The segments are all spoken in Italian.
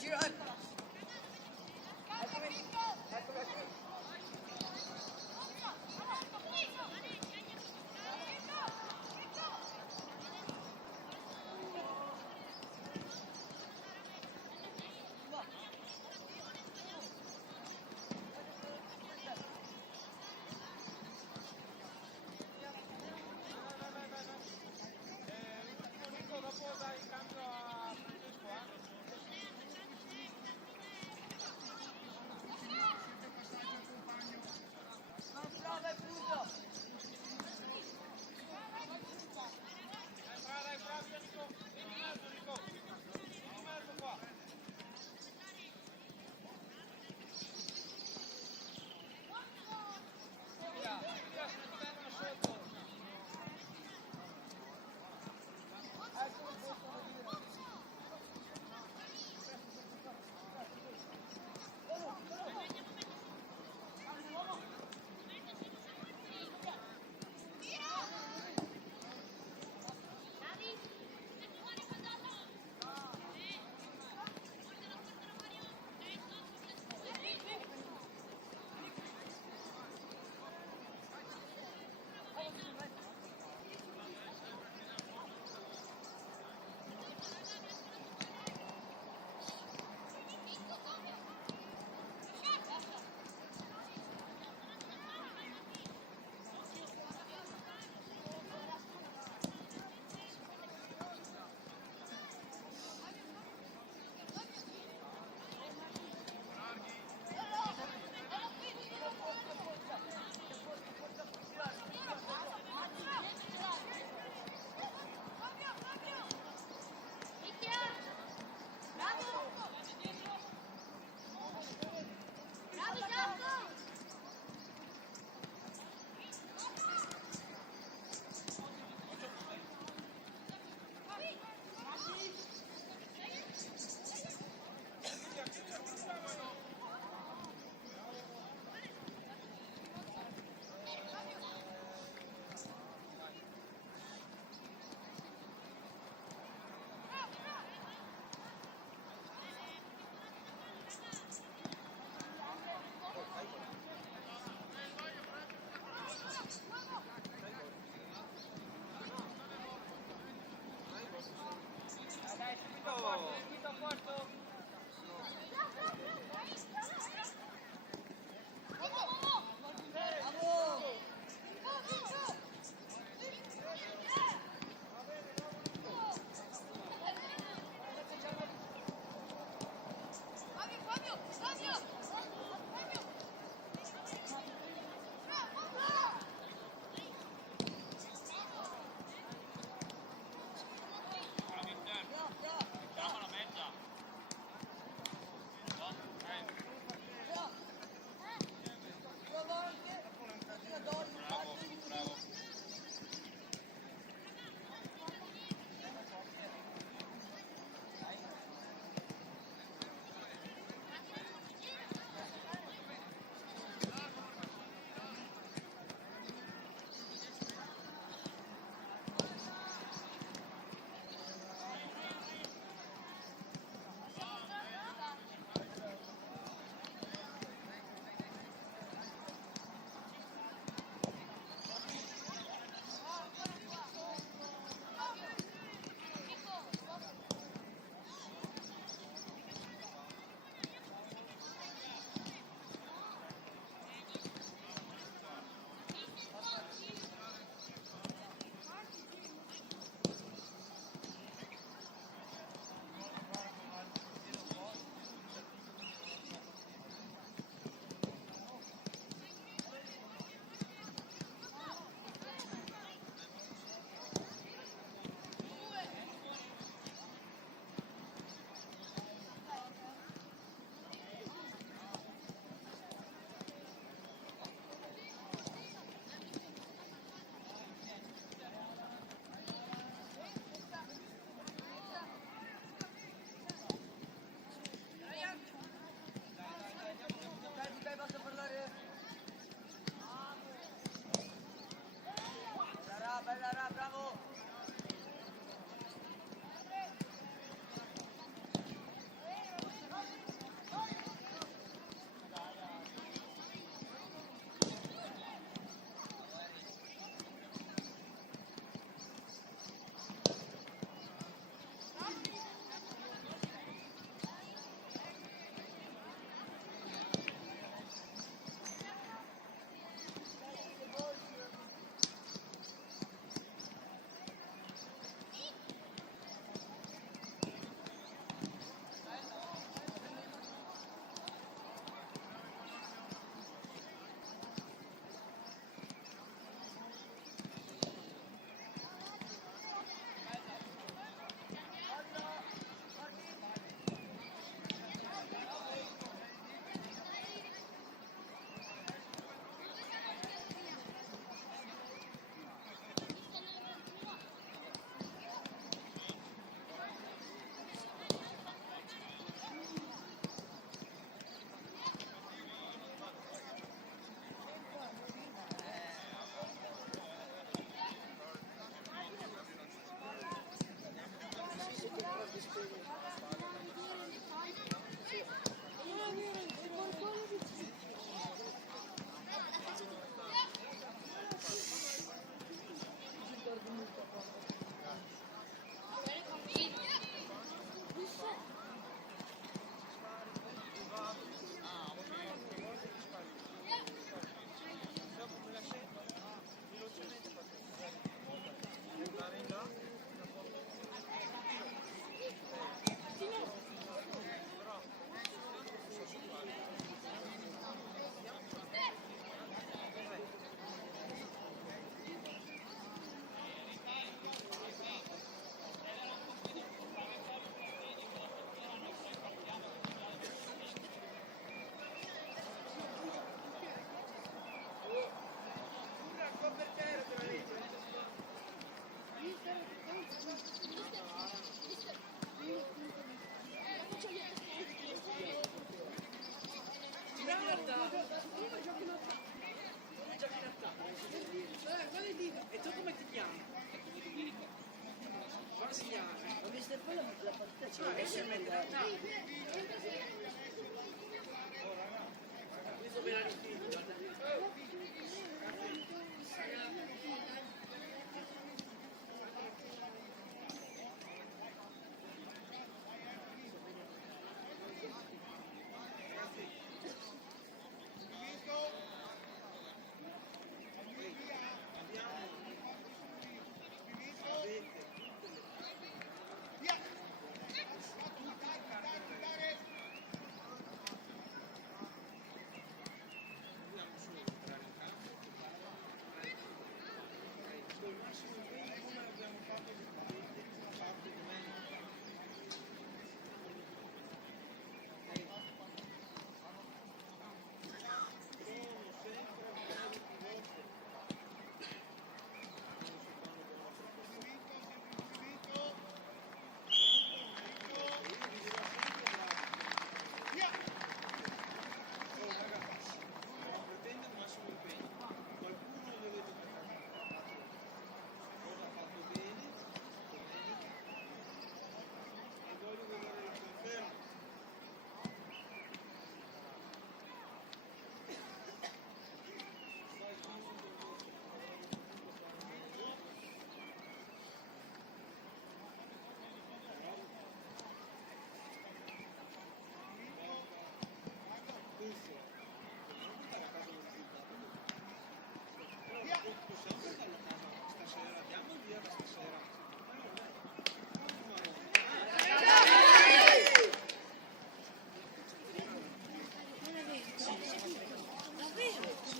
Giro, eccola. Eccola qui. Dopo dai il cambio a Francesco,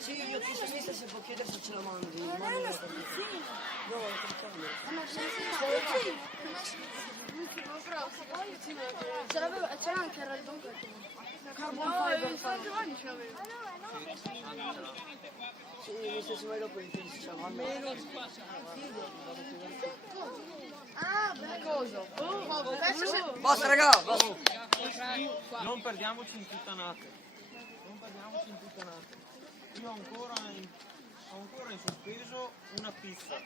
Sì, io chiesto a mister se può chiedere se ce la mandi. No, C'era anche il Redon Carbon fiber San Giovanni ce l'aveva. Sì, mister se vai dopo gli chiedi se ce la mandi. Almeno. Ah, cosa? Basta raga, basta. Non perdiamoci in puttanate. Non perdiamoci in puttanate. Io ho ancora in sospeso una pizza.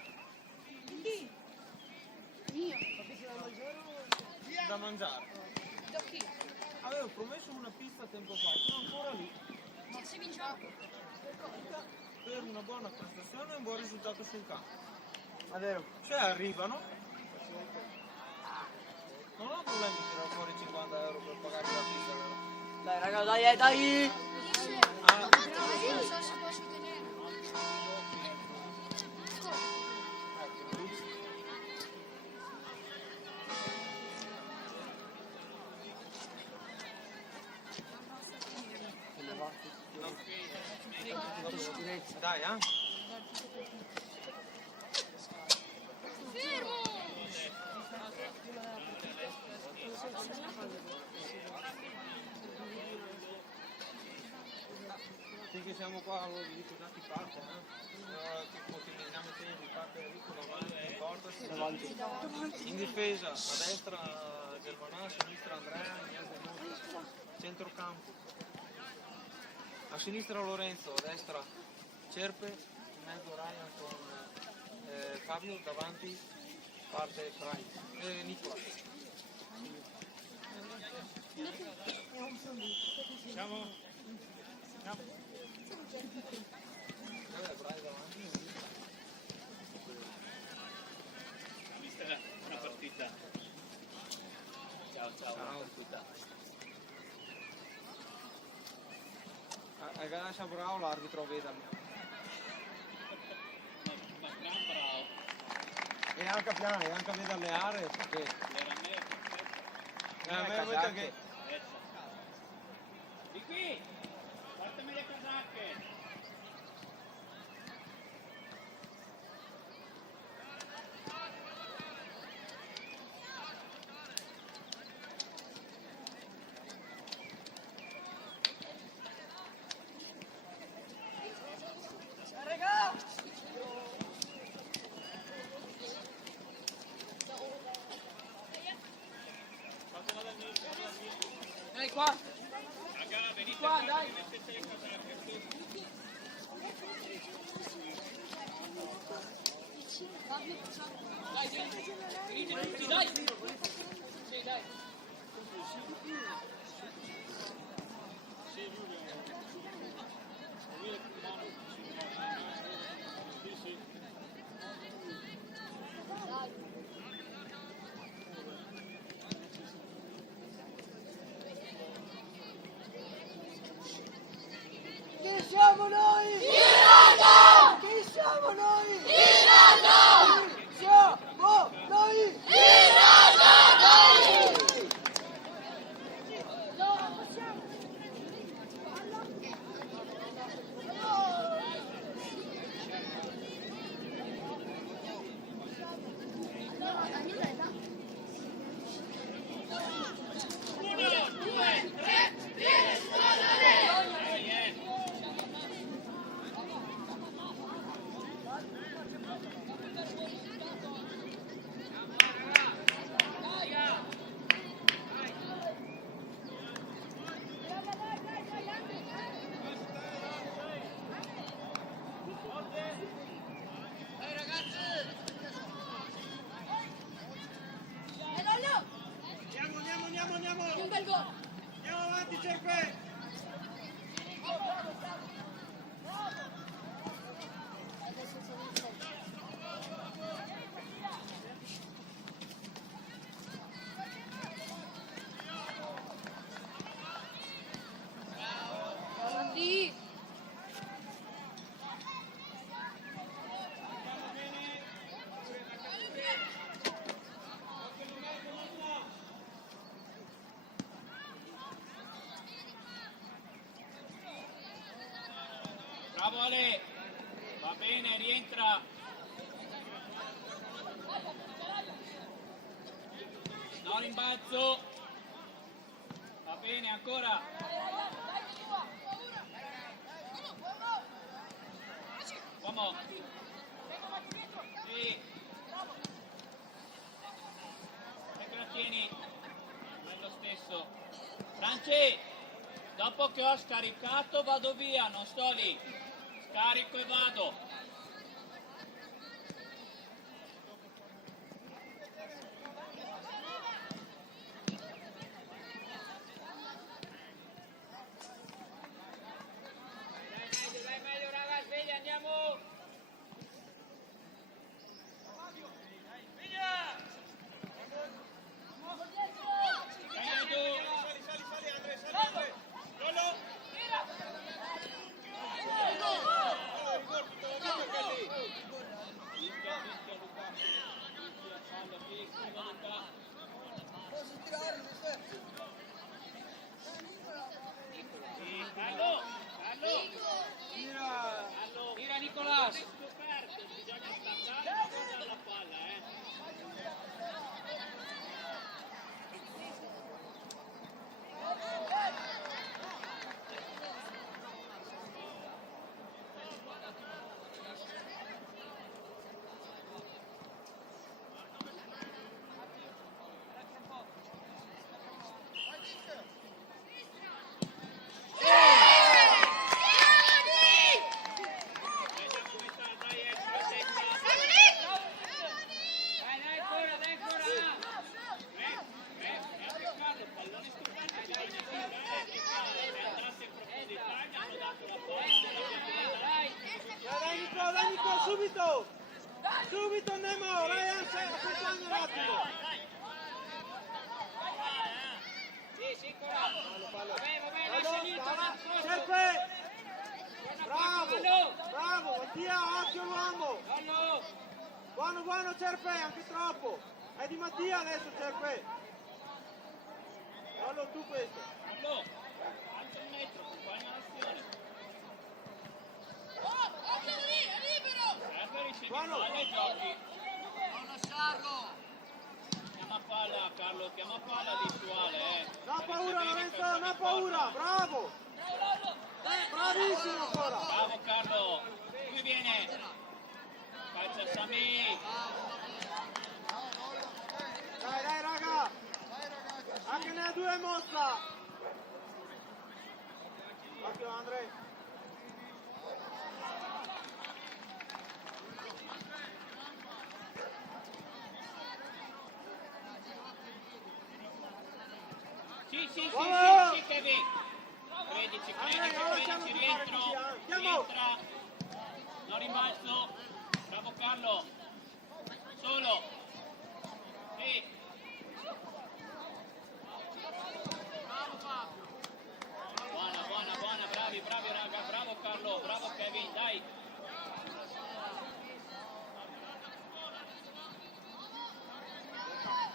Mio. Da mangiare. Da chi? Avevo promesso una pizza tempo fa, sono ancora lì. Ma si vinciamo? Per una buona prestazione e un buon risultato sul campo. È vero. Se arrivano, non ho problemi di tirare fuori 50 euro per pagare la pizza, vero? Dai raga, dai, dai. Ah, Io non so se posso tenere. dai, Finché siamo qua lo dico già chi parte, tipo che vediamo i tempi, parte Enrico davanti, in porta, in difesa, a destra Germanà, a sinistra Andrea, in mezzo Muti, centrocampo, a sinistra Lorenzo, a destra Cerpe, in mezzo Ryan con Fabio, davanti parte Frai, Nicola. Siamo? Vista una partita. Ciao, tranquillità. Lascia bravo l'arbitro, vedami. Ma gran bravo. E anche piano, e anche a vedere le aree, perché Veramente che di qui! Portami le casacche! Dai qua. Raga, venite Qua, dai. mettete le casacche. bravo Ale. Va bene, rientra. No rimbalzo. Va bene, ancora. Uomo. Sì. Ecco la tieni. È lo stesso. Franci, dopo che ho scaricato vado via, non sto lì. Scarico e vado. Dai, meglio raga, sveglia, andiamo! Dai, giù! Posso tirare, mister? Carlo! Mira Nicolas! Bisogna staccare la palla, Dai, ancora, dai, ancora! Anche Carlo, pallone scoperto, entrasse in profondità, gli hanno dato la palla, dai! Dai Nico, subito! Subito Nemo, Ryan, aspettando un attimo! Sì, va bene, lascia lì, torna. Serpe! Bravo! Mattia, occhio l'uomo! Carlo! Buono Serpe, anche troppo! È di Mattia adesso Serpe! Fallo tu questo! Carlo! Alza un metro, compagna l'azione. Serve, ricevi palla e giochi. Non lasciarlo! Chiama palla, Carlo, chiama palla di suale, Non ha paura Lorenzo, non ha paura! Bravo! Bravissimo ancora! Bravo Carlo! Qui viene! Calcia Sami! Dai raga! Anche ne ha due mostra! Occhio Andre! Sì, Bravo! Kevin! Credici, lasciamo rientro! fare così, andiamo! Rientra! Non rimbalzo! Bravo Carlo! Solo! Sì! Buona, bravi raga, bravo Carlo, bravo Kevin, dai!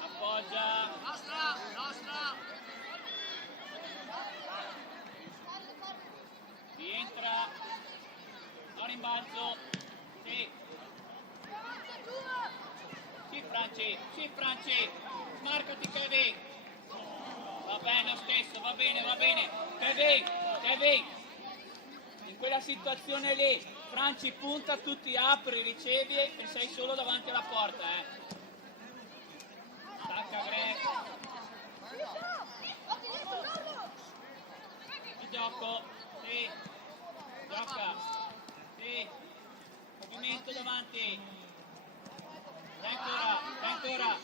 Appoggia! Nostra! Rientra! Non rimbalzo! Sì! Sì Franci! Smarcati Kevin! Va bene lo stesso, va bene! Kevin! In quella situazione lì, Franci punta, tu ti apri, ricevi e sei solo davanti alla porta, Stacca Greg! Il gioco! Sì! Gioca! Sì! Movimento davanti! Dai ancora!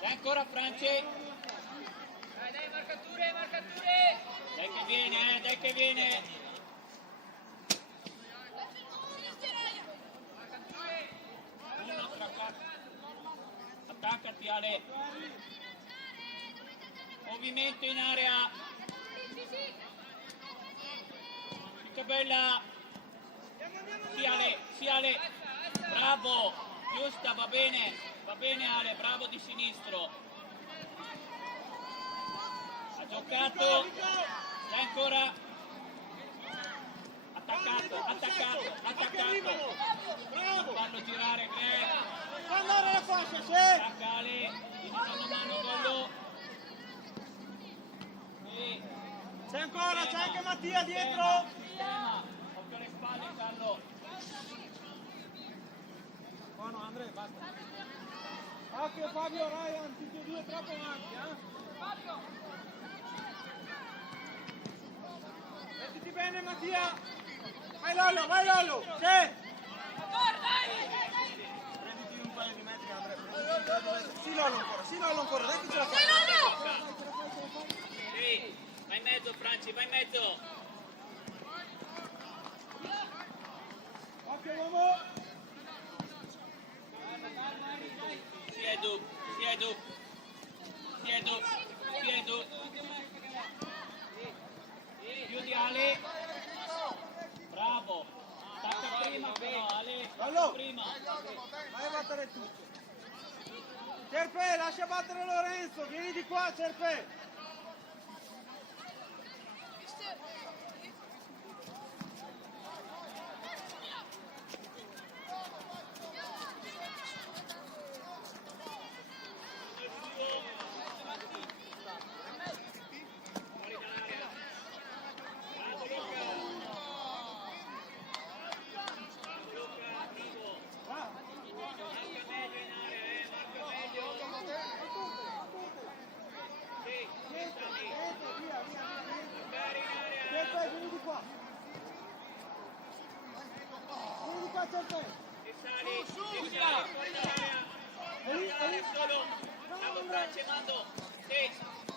Dai ancora Franci! Dai, marcature! Dai che viene! Attaccati Ale! Movimento in area! Che bella! Sì Ale! Bravo! Giusta, va bene Ale, bravo di sinistro. Ha giocato, dai ancora. Attaccato. Fallo girare Greg. Fa andare la fascia, sì! Attacca Ale, mano gollo. Sì. C'è ancora, c'è anche Mattia dietro! Sistema. Occhio alle spalle, Carlo. Buono Andrea, basta. Occhio Fabio, Ryan, tutti e due troppo avanti, Mettiti bene Mattia! Vai Lollo! Sì! Prenditi un paio di metri Andrea, Sì Lollo ancora, dai che ce la fai! Sì, vai in mezzo Franci, vai in mezzo. Occhio uomo! Siedu. Chiudi Ale. Bravo. Attacca prima però Ale. Fallo. Prima. Vai a battere tutto! Cerpe, lascia battere Lorenzo, vieni di qua Cerpe! Cerpe, vieni di qua! Cerpe! Bravo Franci, mando. Sì.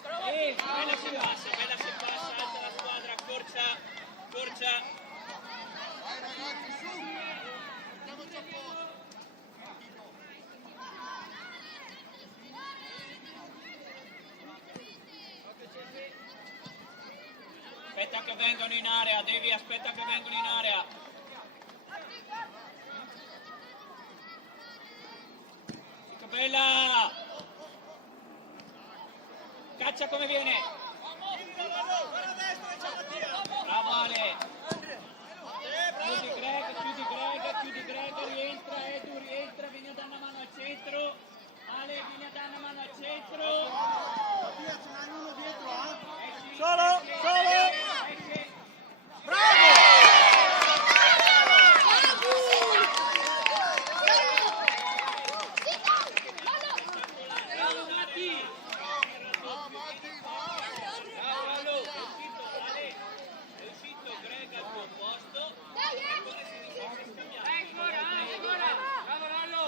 Bella se passa, alza la squadra, corcia. Vai ragazzi, su! Andiamoci a posto! Aspetta che vengono in area, Devi, aspetta che vengono in area. Bella! Caccia come viene! Bravo Ale! Chiudi Greg, rientra, vieni a dare una mano al centro. Ale, vieni a dare una mano al centro. Mattia, ce n'hai uno dietro, Esci, Solo! esci. Bravo Matti! Bravo, è uscito Greg al suo posto. Ancora! Bravo Lollo!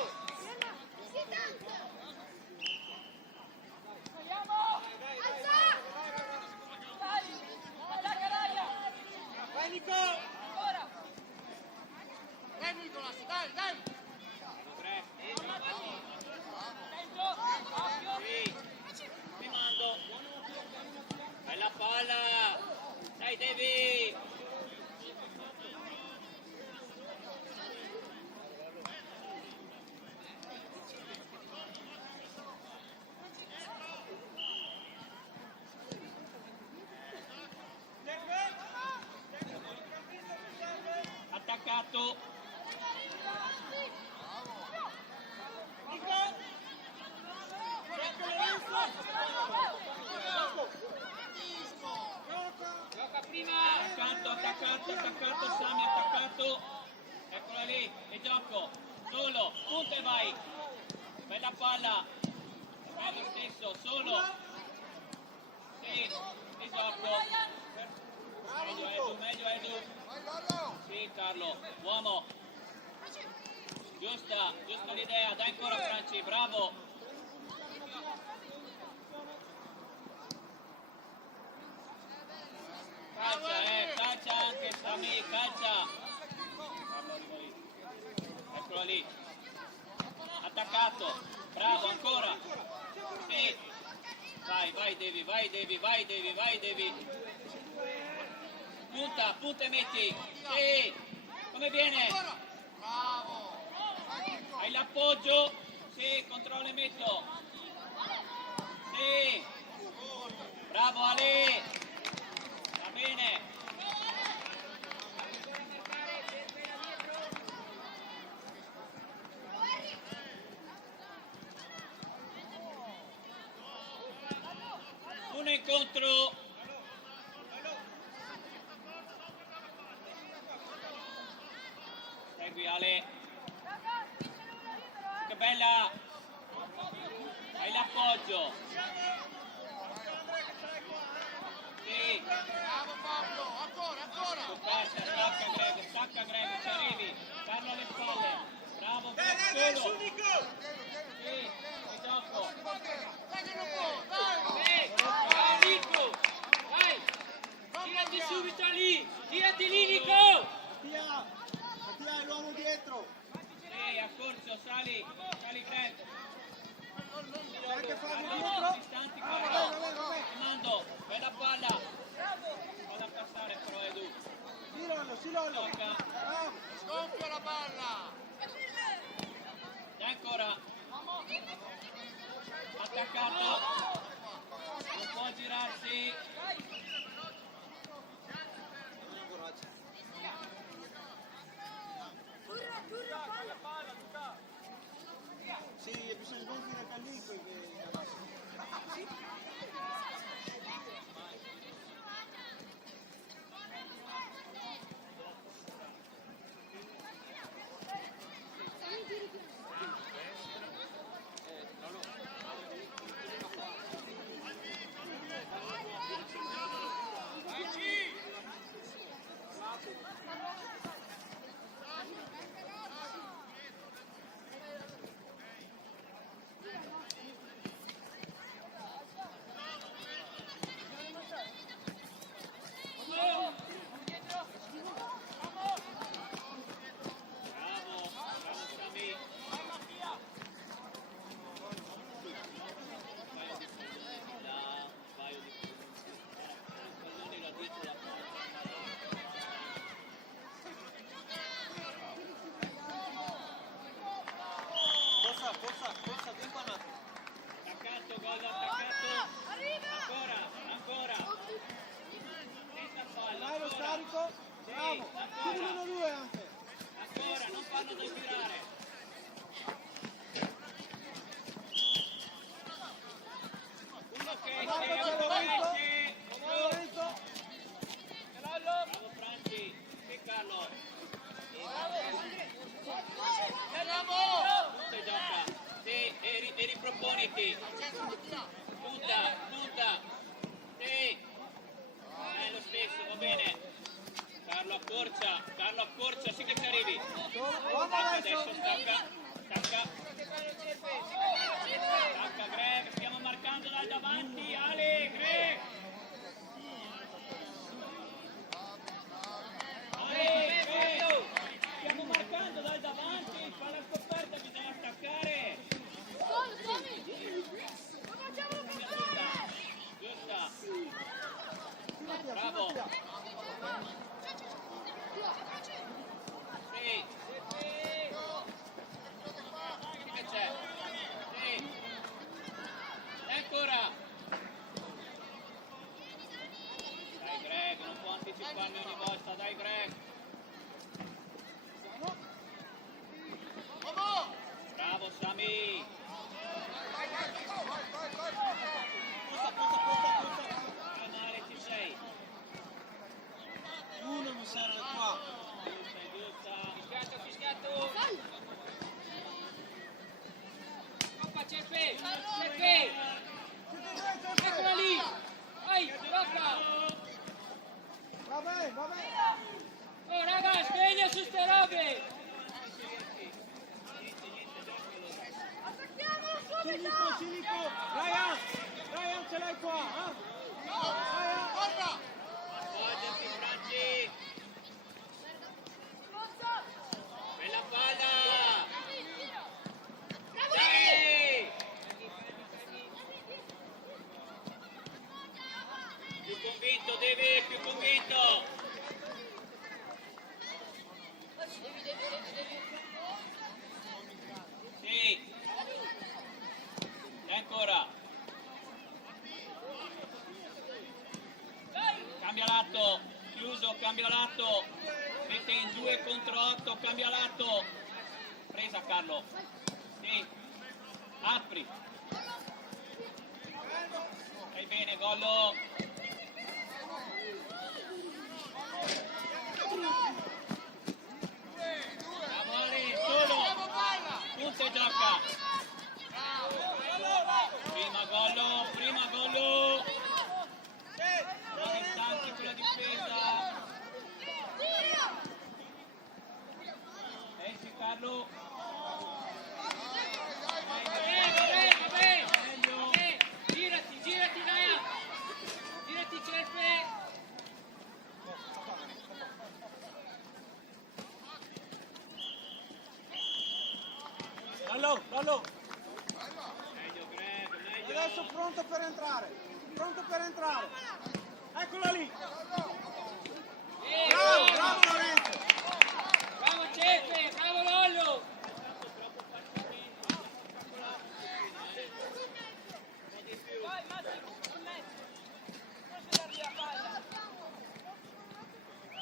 Vai Nico! Dai Nicolas, dai! Mi mando. Bella palla. Dai Devi. Attaccato. Gioca prima. Attaccato, Sami attaccato. Eccola lì, e gioco. Solo, punta e vai. Bella palla. È lo stesso, solo. Sì, e gioco. Meglio Edu. Vai Lollo! Sì, Carlo, uomo. Giusta l'idea, dai ancora Franci, bravo. Calcia anche Sami, calcia. Eccolo lì. Attaccato, bravo ancora. Sì. Vai Devi. Punta e metti. Sì. Come viene? Bravo! Hai Hai l'appoggio? Sì, controllo e metto. Sì. Bravo Ale. Va bene. Uno incontro. Segui Ale. Che bella. Hai l'appoggio. Sì. Bravo Fabio, ancora. Stacca Greg, ci arrivi. Carlo alle spalle. Bravo, solo. Sì, di gioco. Vai Nico! Vai! Tirati subito lì! Tirati lì Nico! Mattia è l'uomo dietro. Sì, accorcio, sali Greg. C'è anche Fabio Allora, dietro. istanti, Vabbè. Comando, bella palla. Vado a passare però Edu. Silolo. Tocca. Bravo. Sgonfia la palla. E ancora. Attaccato. Non può girarsi. Sì, bisogna sgonfiare per lì Forza, tempo un attimo. Attaccato, gol attaccato. Ancora. Senza palla. Dai lo scarico. Bravo. Chiudi l'1-2 anche. Ancora, non farlo da girare. Uno che Lorenzo. Bravo Franci. Sì, Carlo. Punta gioca. Sì, e riproponiti. Punta. Sì. È lo stesso, va bene. Carlo accorcia, sì che ci arrivi. Stacca adesso, stacca Greg, stiamo marcando dal davanti, Ale, Greg. Stiamo marcando dal davanti, fa la scoperta, bisogna attaccare. Giusta. Bravo. Sì. Che c'è? Sì. E ancora. Dai Greg, non può anticiparmi ogni volta, dai Greg. Bravo Sami. Male ci sei. Uno mi serve qua. Giusta. Fischiato! Coppa, Cefe! Eccola lì! Vai, tocca! Va bene. Oh raga, sveglia su ste robe! Silico. Ryan ce l'hai qua. Guarda. Appoggiati Franci. Bella palla. Dai. Più convinto, Devi, più convinto. cambia lato, chiuso, cambia lato, siete in 2 contro 8, cambia lato, presa Carlo, sì, apri, fai bene, Gollo, bravo Ale, solo, punto e gioca, prima Gollo, stanchi con la difesa, esci Carlo, Vabbè, girati Ryan, girati Cefe. Ballo, ballo. meglio Greg, meglio, Adesso pronto per entrare. Pronto per entrare. Eccola lì. Bravo, bravo Lorenzo. Bravo Cefe, bravo Lollo.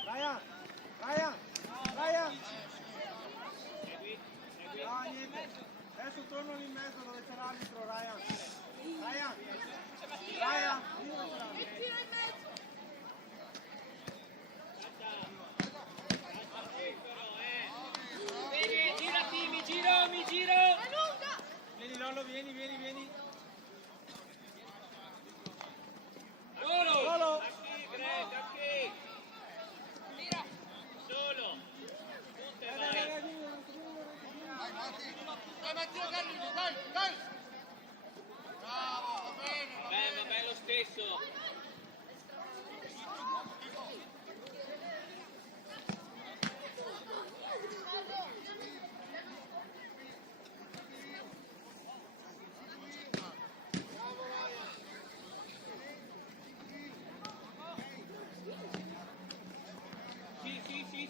Ryan, Ryan, Ryan. No, niente. Adesso tornano in mezzo dove c'è l'arbitro, Ryan. Ryan. Ryan. Lì dove c'è l'arbitro. Bene, girati, mi giro. Vieni Lollo, vieni, vieni, vieni. Lollo. Lollo. Greg, qui, solo, punto e vai, Dai Mattia, dai, dai! Bravo, va bene! vabbè lo stesso,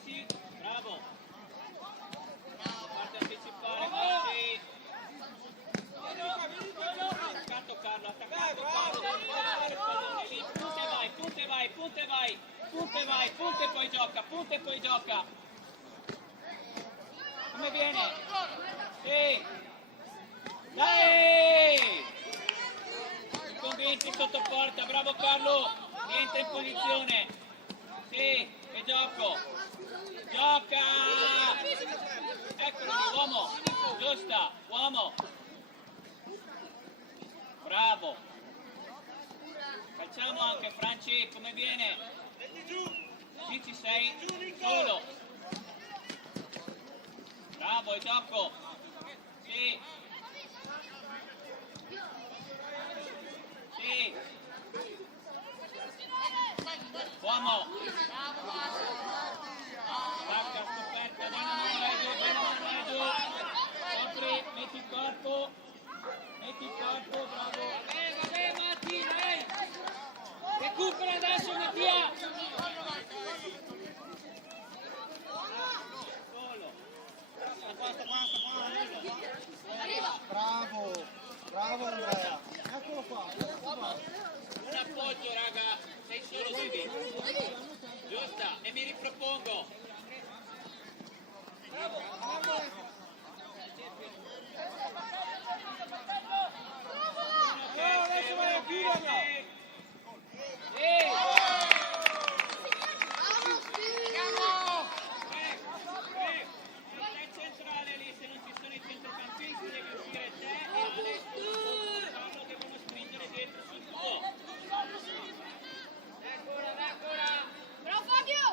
sì, bravo, guarda anticipare, Marci, attaccato Carlo, il pallone lì, punta e poi gioca, come viene? Sì, dai! Convinti sotto porta, bravo Carlo, entra in posizione, sì, e gioca, eccolo lì, uomo, giusta, uomo, bravo, calciamo anche Franci, come viene? Lì ci sei, solo, bravo, e gioco, sì, uomo, vacca scoperta, dai una mano giù, apri, metti il corpo, bravo, Vabbè Matti, dai. Recupera adesso Mattia. solo, Bravo, bravo Andrea. Eccolo qua, un appoggio raga, sei solo devi, giusta, e mi ripropongo, adesso vai a chiuderla. sei centrale lì, se non ci sono i centrocampisti devi uscire te e Alex Carlo devono spingere dietro sul tuo. Bravo Fabio!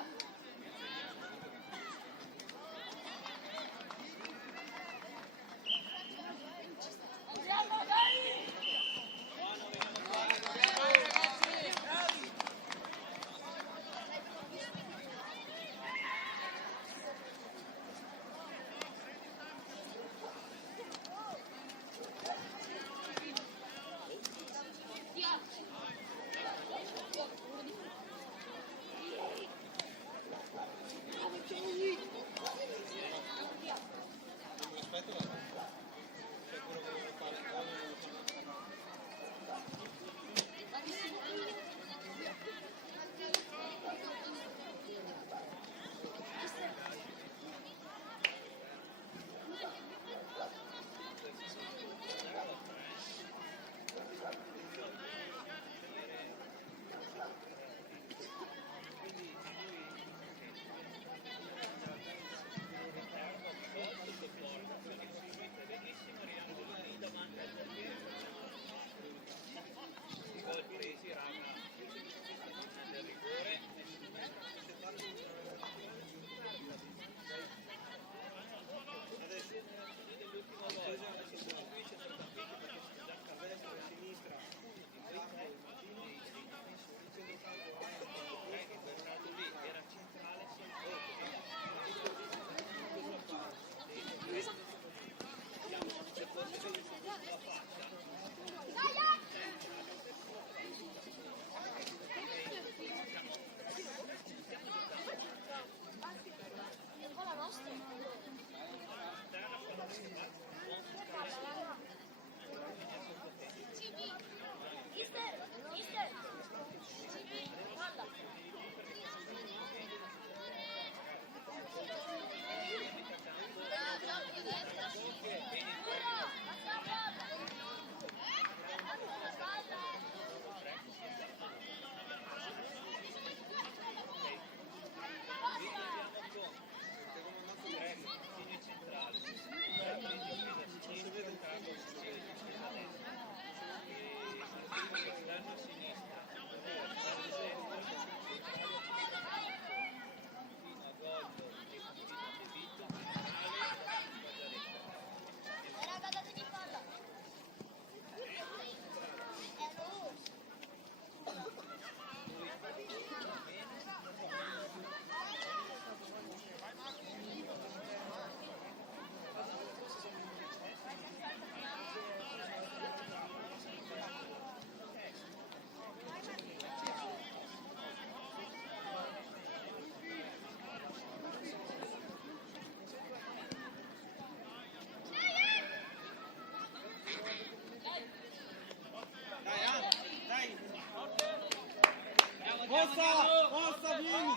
Mossa, vieni!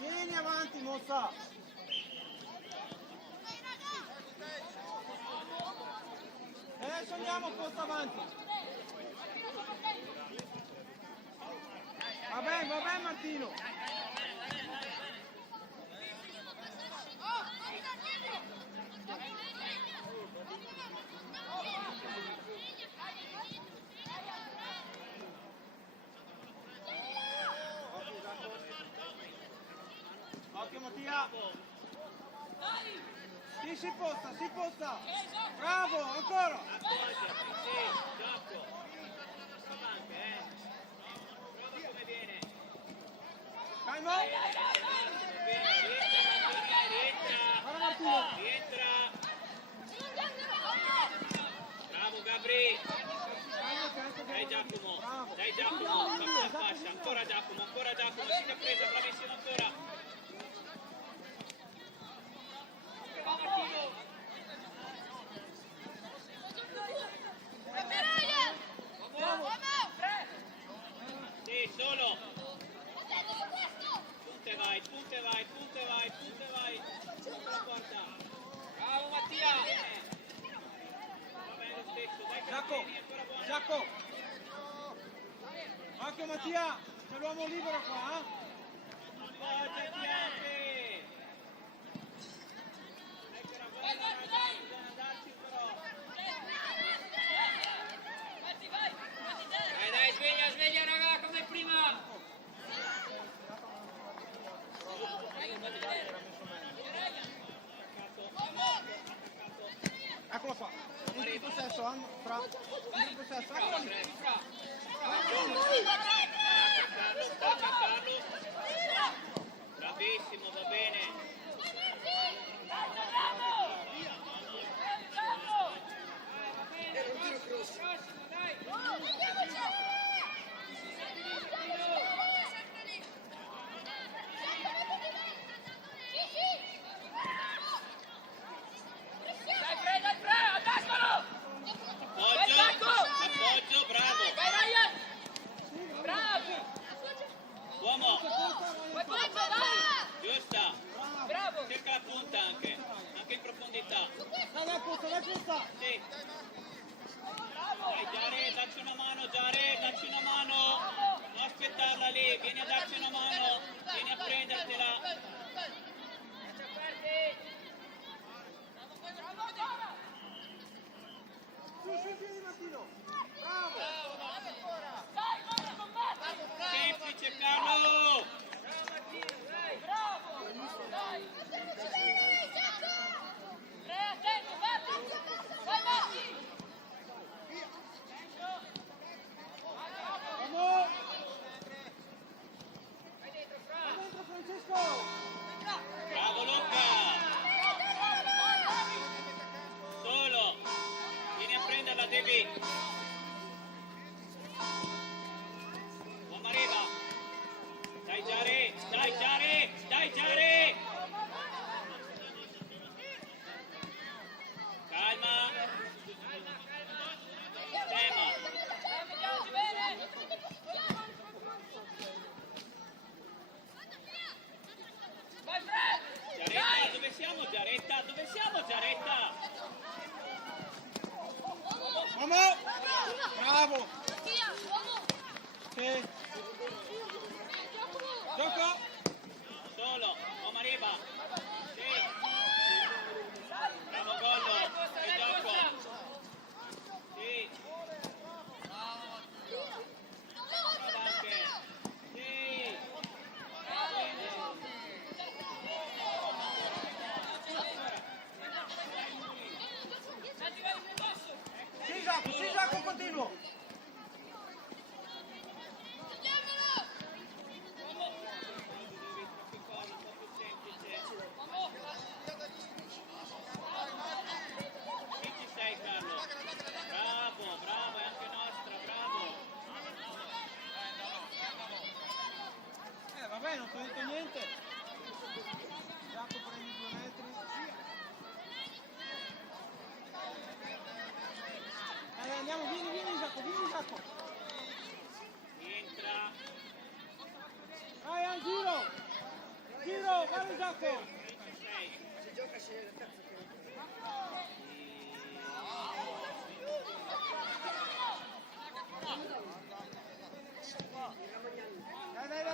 Vieni avanti, Mossa! Adesso andiamo un po' avanti! Va bene Martino! Occhio Mattia! Sì, si posta! Bravo, ancora! Calmo! Guarda Martino! Rientra! Bravo Gabri! Dai Giacomo, tocca la fascia, ancora Giacomo, si è presa, bravissimo ancora! Va Martino! Sì, solo! Punte vai! Sotto la porta! Bravo Mattia! Va bene lo stesso, dai Carabini, ancora buona! Giacco! Occhio Mattia! C'è l'uomo libero qua, eh? Appoggiati anche! Ecco una buona raga, bisogna andarci però! Dai, sveglia raga, come prima! Eccolo qua! Entri in possesso, entri in possesso, eccolo lì! Carlo! Bravissimo, va bene! Appoggio, bravo! Uomo! Giusta! Cerca la punta anche in profondità! Dai posta! Sì! Dai Giare, dacci una mano! Non aspettarla lì, vieni a darci una mano! Vieni a prendertela! Su, piedi Martino! Bravo! Semplice Carlo! Vamos! Dentro Francesco! Bravo Luca! Solo! Vieni a prenderla, Devi! Uomo arriva! Dai Giare! Calma! Sistema! Giaretta, dove siamo Giaretta? Vamos! Bravo! Sì! Gioco! Solo, uomo arriva! Sì! Bravo Gollo! Che gioco! Sì! Bravo anche! Sì! Sì, Giacomo, continuo! Qui ci sei Carlo! Bravo, è anche nostra, bravo! Vabbè, non ti ho detto niente! Giacomo prendi 2 metri! Andiamo, vieni Giacomo! Rientra! Ciro, guarda Giacomo! Se gioca sceglie il cazzo che...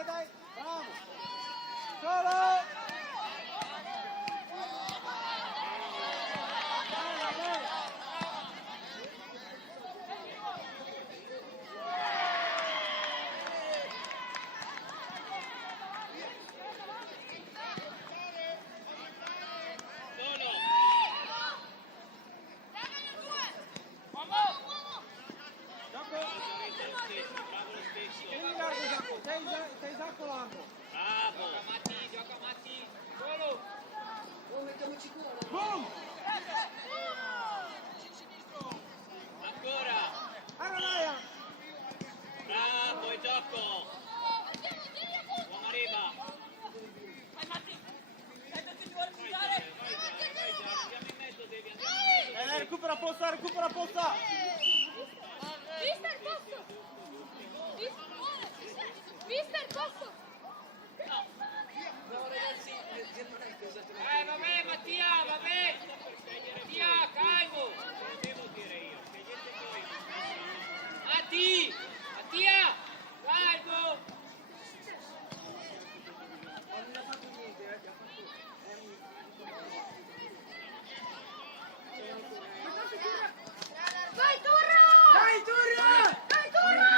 Dai, bravo! Solo! Sei Isacco largo. Bravo! Gioca Matti! Solo! Oh, mettiamoci cuore. Boom! Ancora! Ryan! Bravo, e gioco! Buona riva! Andiamo in mezzo, devi andare. Recupera posta! Mister, posto! Mister, posto! No, ragazzi, non è cosa Vabbè, Mattia, vabbè! Mattia, calmo! Non devo dire io, scegliete voi. Mattia, calmo! non ha fatto niente, ha fatto... Vai, Turra! Dai, Turra! Vai, Turra!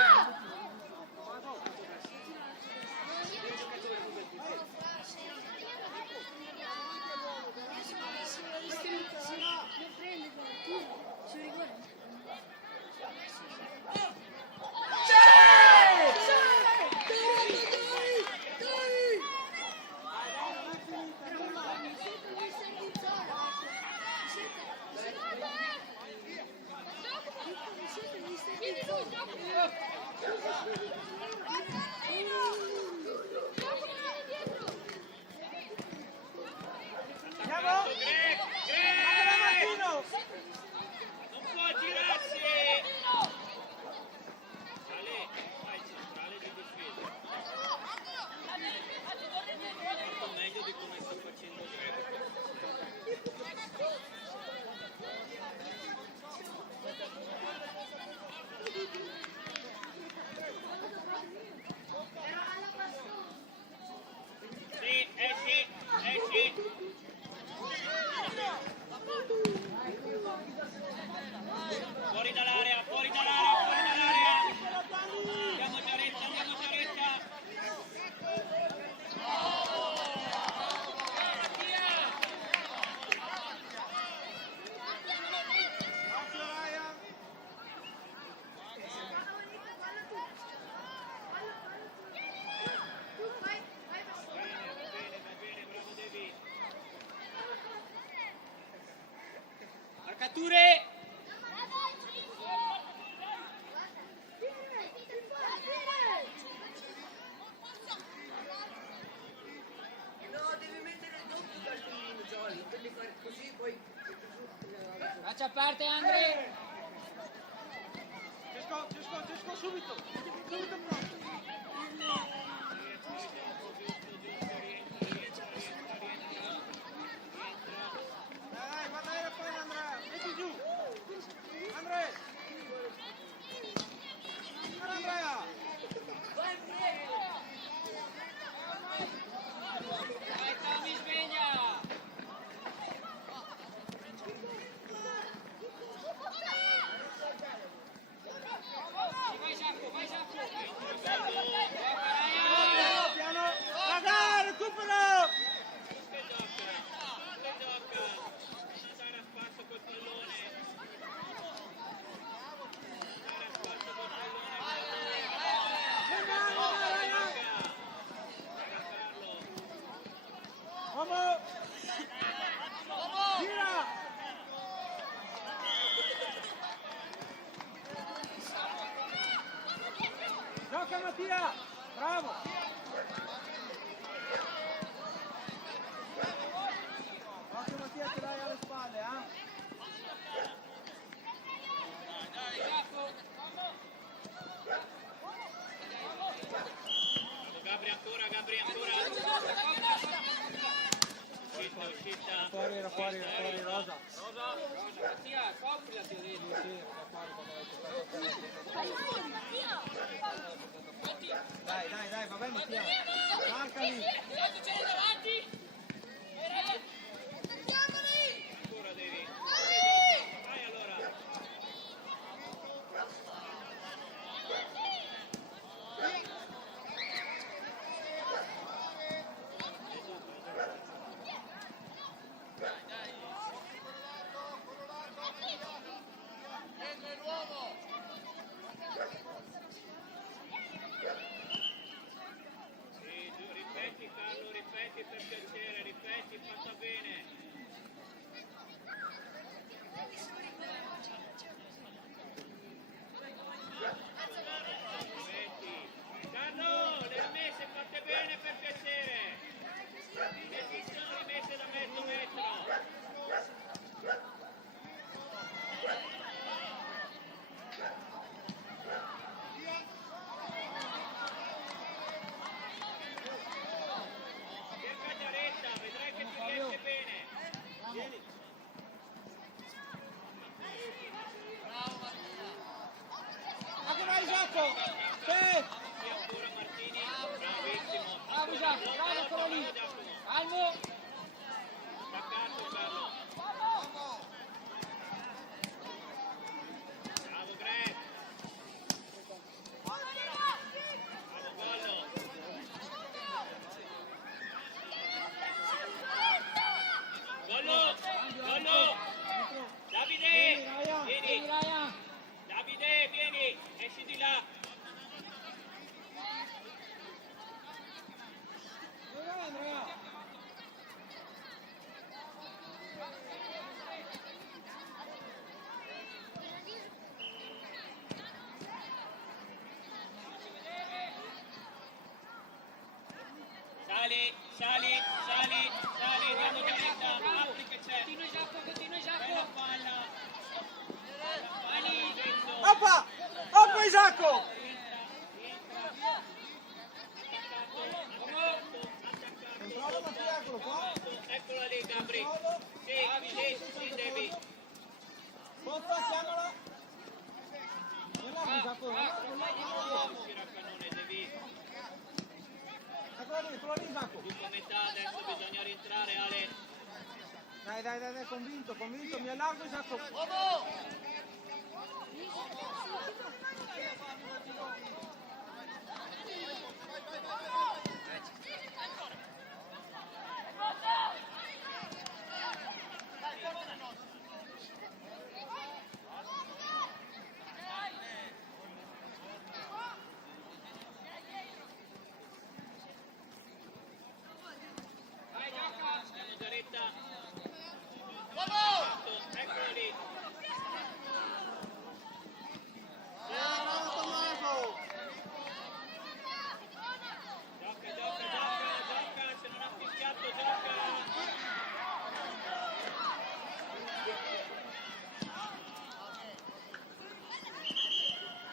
Andiamo! Martino! Non può girarsi! Ale, vai centrale di difesa. Molto meglio di come sta facendo Greco. Sì, esci! Fuori dall'area! Andiamo Giaretta! Occhio Ryan! Bravo Devi! Marcature! No, devi mettere il doppio cartellino, Giolli. Devi fare così, poi... Faccia a parte Andre! Cesco subito pronto! Dai, va bene poi Andrea! Metti giù! Andrea! Andrea! Vai Tommy, sveglia! Vai Giacomo! Piano! Raga, recupero! Che gioca! Non dare a spasso col pallone! Vamos! Gira! Gioca Mattia! Bravo! Occhio Mattia, ce l'hai alle spalle, Gabri ancora! uscita. Era fuori Rosa. Rosa, Mattia, coprila ti ho detto. Sì, era fuori quando Dai, vabbè Mattia. Marcali. Ancora devi. Vai allora. Entra l'uomo! Sì, giù, ripeti Carlo, ripeti per piacere, ripeti, fatta bene. Ripeti. Carlo, le rimesse fatte bene per piacere. Le sono rimesse da mezzo metro. Cerca Giaretta, vedrai che ti riesce bene. Vieni. Ancora Isacco. Sì. Sì, ancora Martini, bravissimo. Bravo Giacomo, bravo quello lì. Giacomo. Calmo. Attaccato Carlo. Bravo Greg. Bravo Gallo. Gollo. Davide, Vieni vieni. Ryan. Davide, vieni. Esci di là. Dove vai Andrea? Sali, andiamo Giaretta, apri che c'è. Continua Giacomo, continua Bella Giacomo. palla. Vai lì, dentro. Oppa Isacco. Controlla Mattia, eccolo qua. Eccola lì, Gabri. Sì, devi. Forza, chiamala. Isacco. Tira il cannone, devi. Eccola lì Isacco. Giusto metà, adesso bisogna rientrare, Ale. Dai, convinto, mi allargo Isacco. Vai gioca. Andiamo Giaretta. Vamos! Eccolo lì. Bravo Tommaso. Gioca, se non ha fischiato, gioca.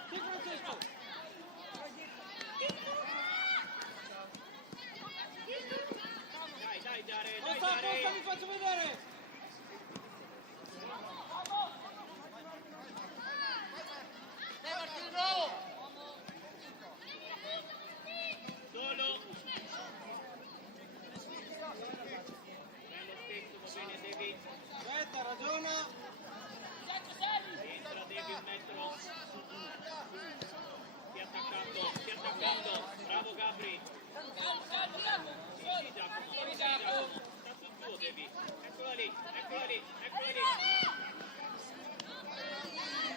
Sì Francesco. Dai, Giare, Forza, mi faccio vedere. Dai Martino! Solo. Bello stesso, va bene, Devi. Aspetta, ragiona. Entra, Devi un metro. Si è attaccando. Bravo Gabri. Sì, Giacomo. Sta sul tuo, Devi. Eccola lì.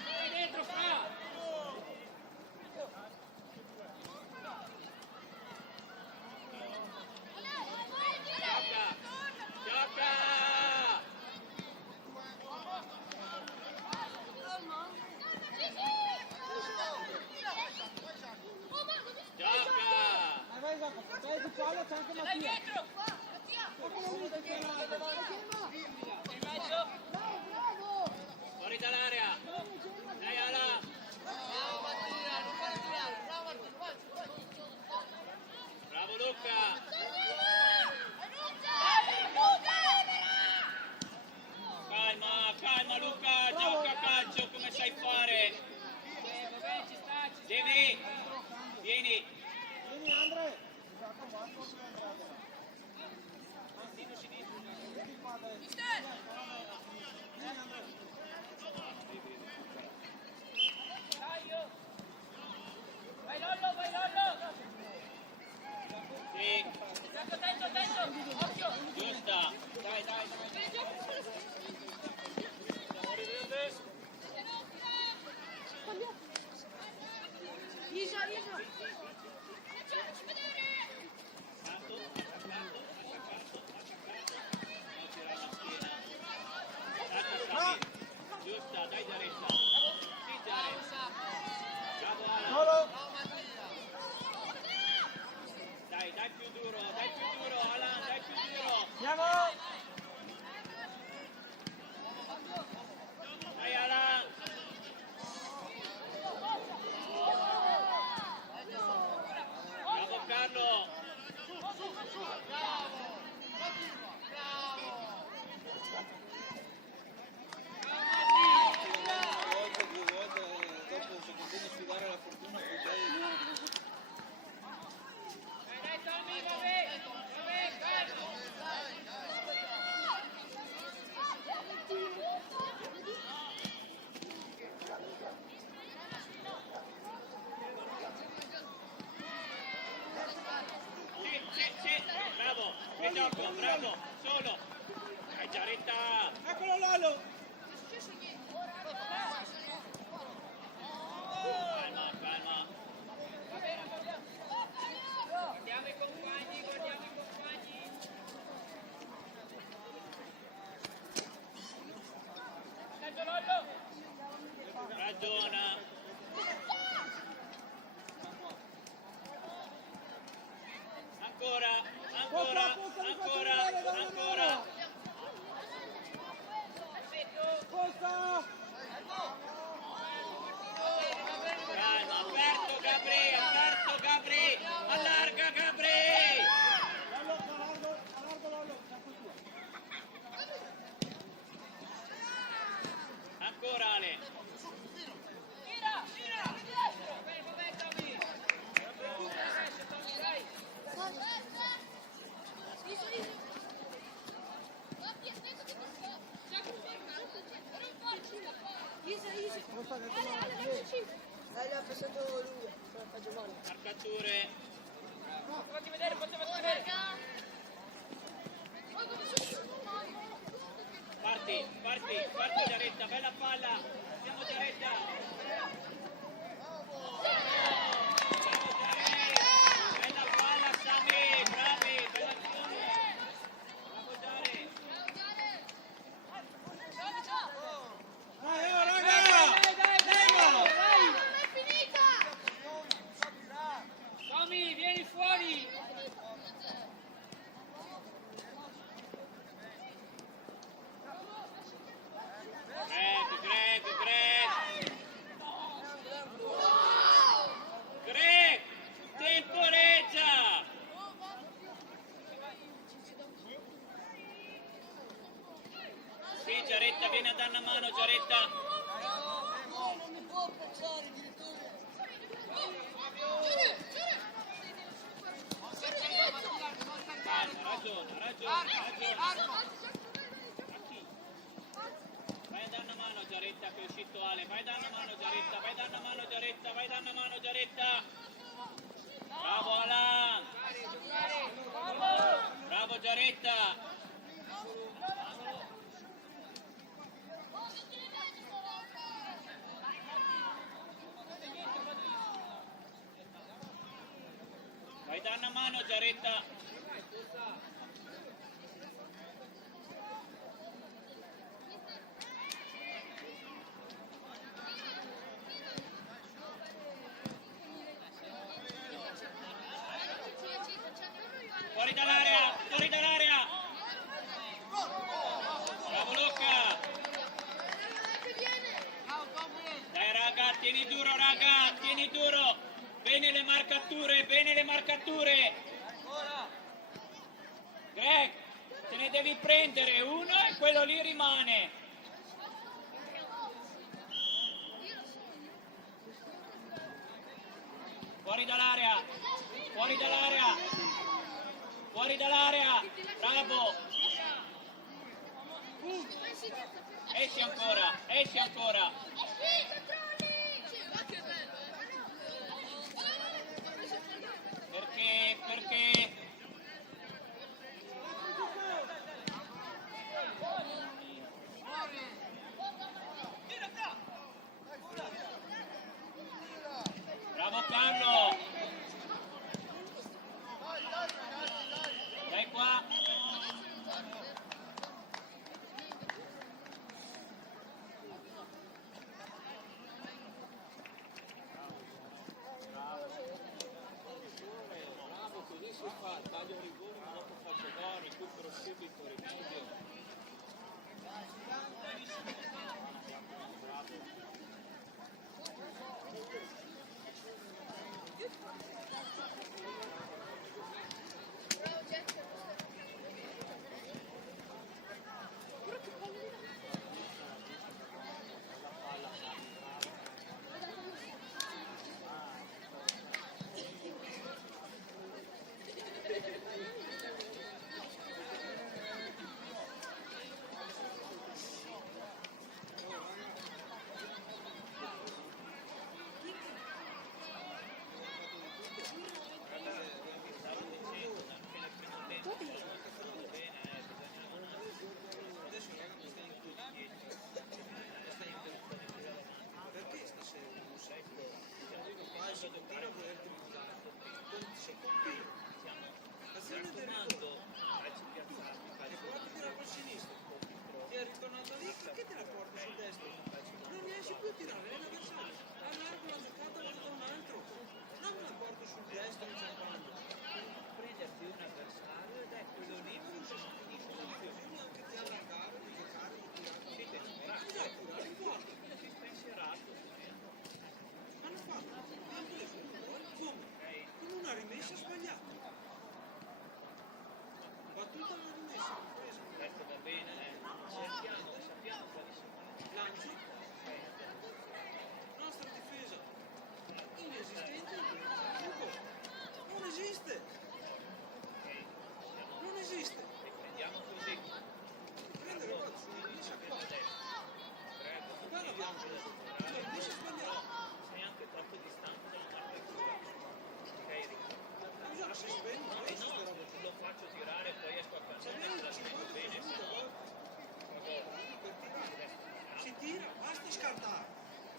Vai dentro fra. Gioca. Vai Isacco, dai di palla, c'è anche Mattia. Eccolo lì, che c'è Fuori dall'area. Dai Ala. Bravo Mattia, non fai tirare, bravo Martino, vai. Bravo Luca. Luca! Giusta, dai Giaretta. Sì, Giaretta. Bravo Alan. Solo. Dai più duro, Alan, dai più duro. Andiamo. Dai Alan. Bravo Carlo. Due volte, dopo se continui a sfidare la fortuna poi sei... Dai Tommy, vabbè, calmo. Sì, bravo, che gioco, bravo, solo. Dai Giaretta. Eccolo Lalo! Calma. Guardiamo i compagni. Dai Lollo. Ragiona. Ancora. Posta! Calma, aperto Gabri. Allarga Gabri. Allargo Lalo, Ancora Ale. Vabbè, Tommy. Dai. Dai, l'ha passato lui. Fa Giovanni. Marcature. Fatti vedere. Parti Giaretta, bella palla. Andiamo Giaretta. Bella palla Sami, bravi, bella azione. Bravo Giare. Dai, raga! Tommy, vieni fuori. Greg, temporeggia. Sì, Giaretta, vieni a dare una mano, Giaretta. Non mi può pensare direttore. Ragiona. Vai a dare una mano Giaretta che è uscito Ale, vai a dare una mano Giaretta. Bravo Alan. Bravo Giaretta. Vai a dare una mano Giaretta. Fuori dall'area. Bravo Luca. Dai raga, tieni duro. Bene le marcature. Greg, te ne devi prendere uno e quello lì rimane. Fuori dall'area. Bravo. Esci ancora. Perché? Bravo Carlo. a giocare con secondi. Stiamo raccontando calci piazzati, calci tira col sinistro. Ti è ritornato lì, perché te la porti sul destro? Non riesci più a tirare l'avversario. Allargo la giocata, la da un altro. Non me la porto sul destro, non c'è quando. Prenderti un avversario ed è quello lì che non si finisce l'azione. Anche ti allargare, di giocare, di tirare. Siete sperati. Esatto, non importa. Si spensierato. Hanno fatto, hanno preso un gol, come? Con una rimessa sbagliata. Battuta una rimessa, presa. Questo va bene, sappiamo quali sono. Lancio. Nostra difesa. Inesistente in questo gioco. Non esiste. Non esiste. Difendiamo così. Prendere il su una rimessa che va destra. Qua l'abbiamo preso. Una rimessa sbagliata. Sei anche troppo distante dalla marcatura. Ok, Riccardo? Si spende, lo faccio tirare, poi esco a cannone, la spendo bene, se no... Si tira, basta scartare.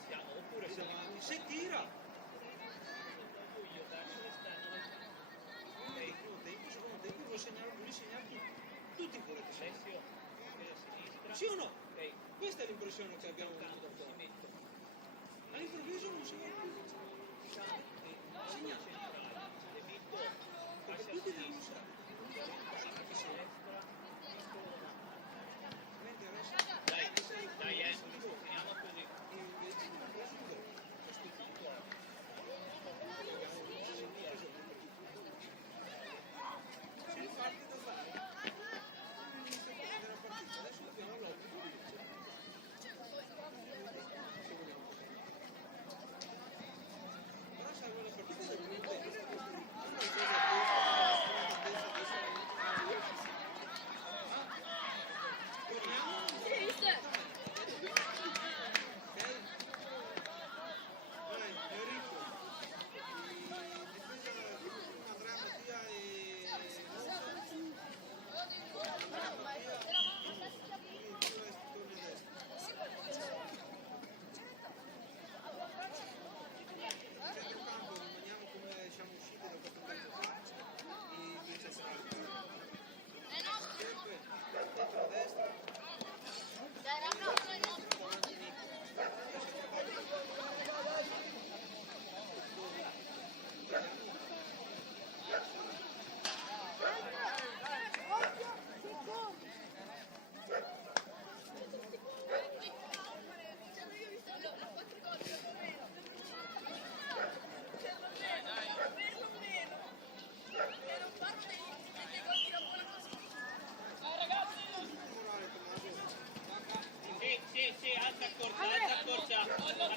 Siamo, oppure se avanti, si tira. Io verso l'esterno. Primo tempo, secondo tempo, vuoi segnare tutti volete segnare. Sinistra. Sì o no? Okay. Questa è l'impressione che abbiamo avuto da fuori. All'improvviso non si va più. Segnare. Perché tutti devono stare. Dai, finiamo così. C'è parte da fare. Inizio a prendere la partita. Adesso dobbiamo l'obbligo di vincere. Però salvo la partita del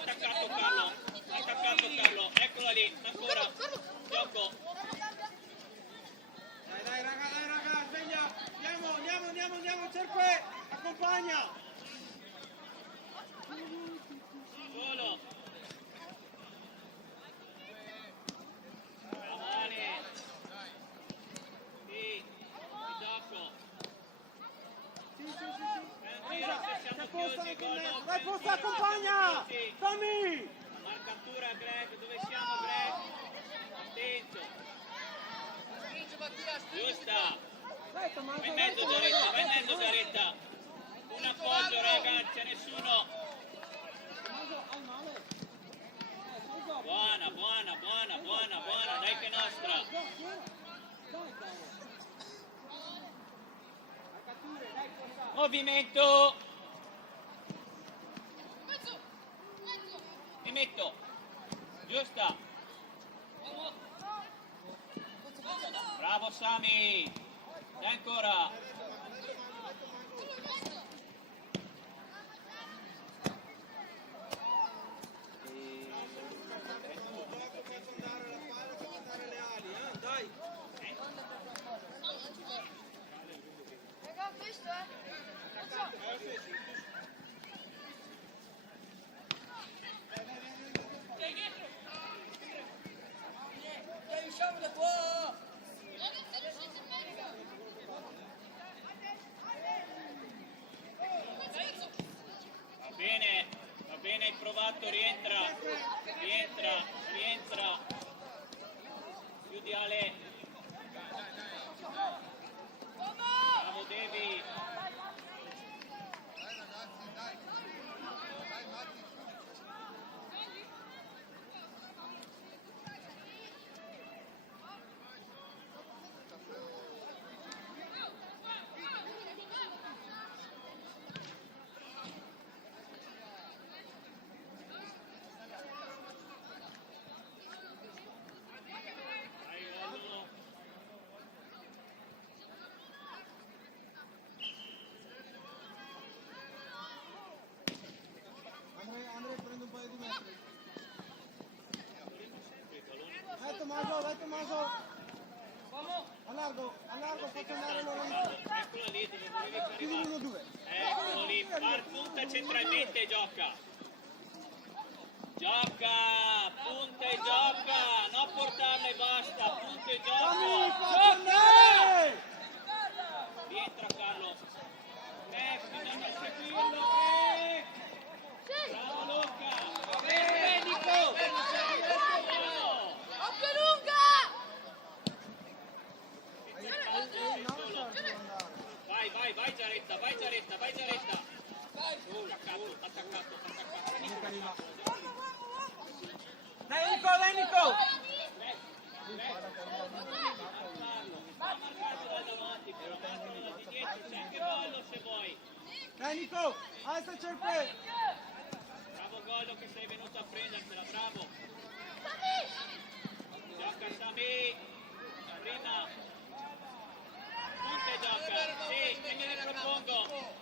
attaccato Carlo, eccola lì, ancora, gioco. Dai raga, sveglia, andiamo, cerca, accompagna. Solo. Cavani. Sì, gioco. Dai, posta, accompagna! Dammi! Marcatura Greg, dove siamo Greg? Attento. Giusta. Vai in mezzo Zaretta. Un appoggio ragazzi, nessuno. Buona, dai che è nostra. Movimento. Mi metto. Giusta. Bravo Sami. E ancora. Dai. Raga, questo è. Non so. Stai dietro! Dai, usciamo da qua! Ragazzi, riuscite a fare, raga? Va bene, hai provato, rientra. vai Tommaso. Allargo, faccio andare loro. Eccolo lì dove volevi Chiudi arrivare. 1-2. Eccolo lì, far punta centralmente, gioca. Gioca, punta e gioca, non portarla e basta, punta e Fammi, gioca. faccio andare! Rientra Carlo. Bisogna seguirlo. Bravo Luca. Va bene, Nico. Occhio lunga! Vai Giaretta. Attaccato. Dai Nico! Va marcato da davanti, però marcalo da di dietro, c'è anche Gollo se vuoi. Dai Nico, alza cerpe! Bravo Gollo che sei venuto a prendersela, bravo. Gioca Sami, prima. Punta e gioca, sì, e gliene propongo.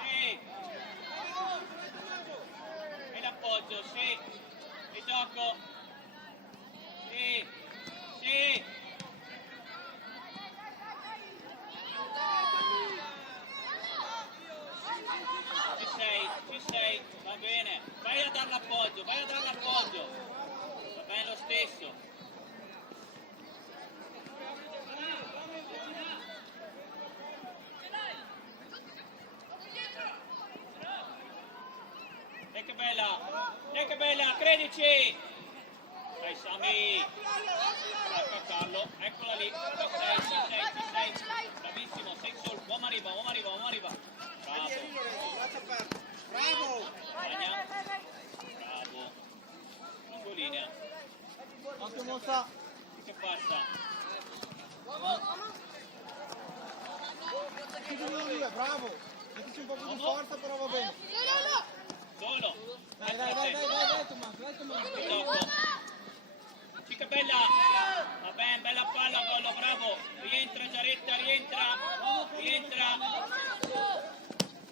Sì. E l'appoggio, sì. E gioco. Sì. Ci sei, va bene. Vai a dar l'appoggio. Va bene lo stesso. E che bella, credici! Dai Sami! Ecco Carlo, eccola lì, ci sei, bravissimo, sei sul, uomo arriva. Bravo, Bravo! Magna. Bravo, lungo linea, Occhio mossa! che passa? Chiudi 1-2, bravo! Mettici un po' più di forza, però va bene. Solo, Dai Tommaso, gioco. Cica bella, va bene, bella palla, Gollo, bravo, rientra Giaretta, rientra.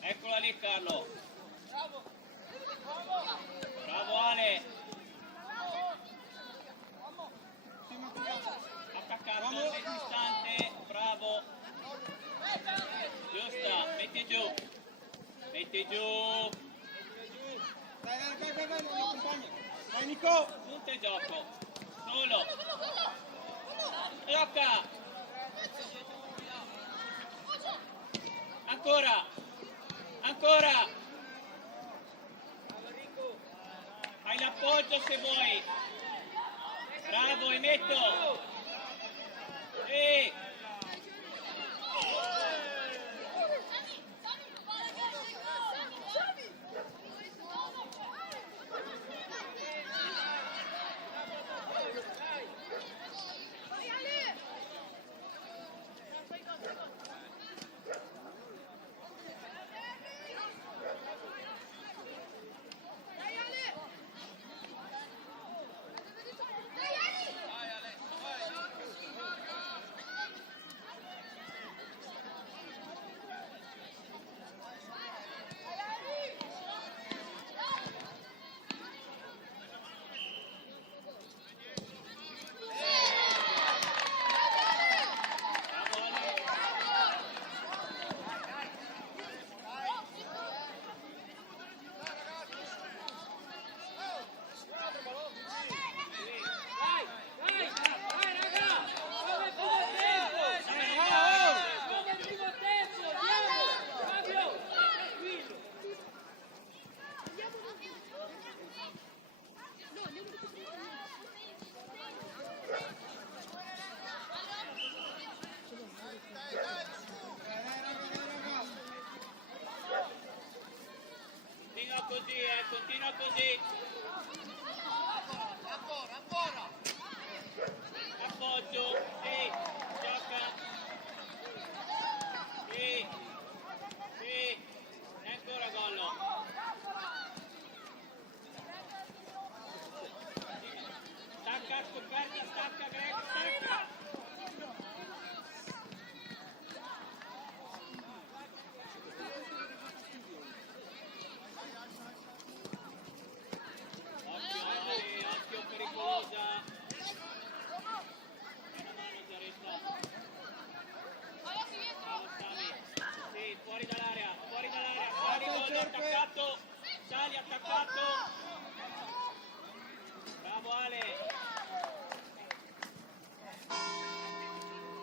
Eccola lì Carlo. Bravo Ale. Attaccato all'istante, bravo. Giusta, metti giù. Dai, non mi accompagna. Vai Nico! Punta e gioco. Solo. Gioca. Ancora. Hai l'appoggio se vuoi. Bravo, Emetto. Sì. Continua così. Ancora. Appoggio, sì, gioca. Sì. E ancora Gollo. attaccato, sali attaccato. Bravo Ale.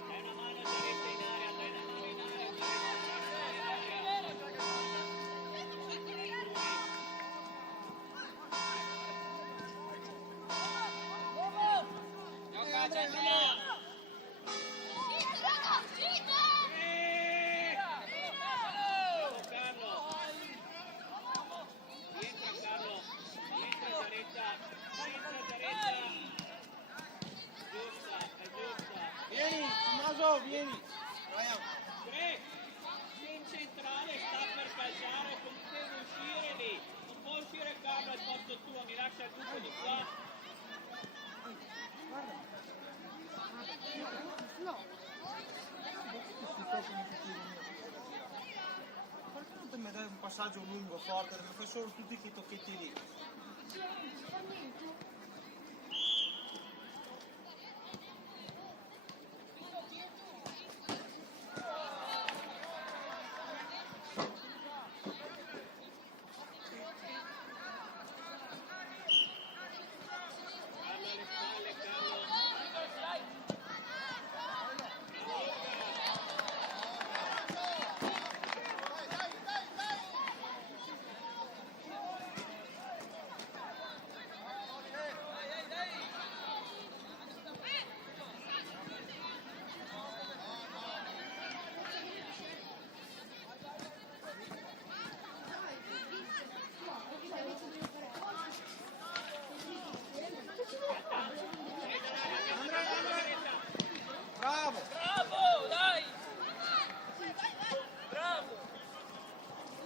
Dai una mano a Zaretta in area, dai una mano in area, Gioca Gianluca. Vieni, Tommaso, vieni. Ryan. In centrale sta per calciare, comunque deve uscire lì. Non può uscire Carlo al posto tuo, mi lascia il buco di qua. Perché non ti metti un passaggio lungo, forte, perché fai solo tutti quei tocchetti lì. Bravo! Bravo, dai! Bravo!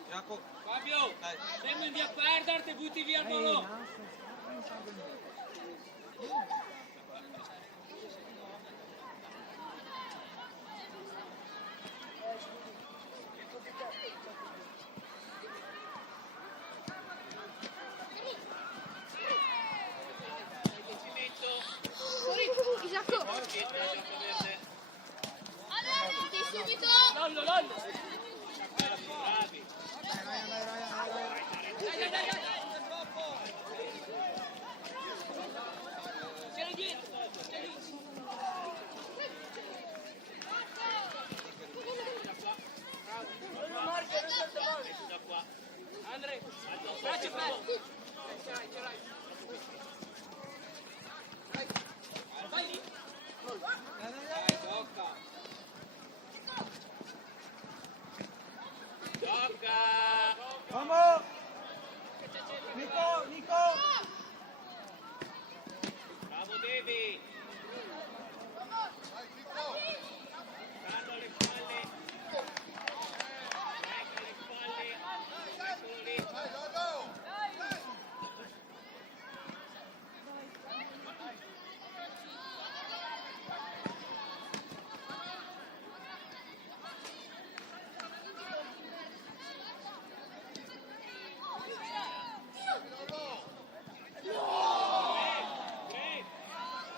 Jacopo. Fabio, Dai. sembri di a perderti, butti via il ballo. Isacco! Ale, ti subito! Lollo, lollo! Bravi. Dai, Ryan, dai, Ryan, dai, Ryan. Dai, dai, dai, dai! C'era dietro! C'era dietro! Da qua. Andre, braccio per! Vai lì! Tocca. Tocca. Vamos! Nico, Nico! Bravo Devi. Carlo alle spalle. Ecco alle spalle. Eccolo lì. Dai, Dodo!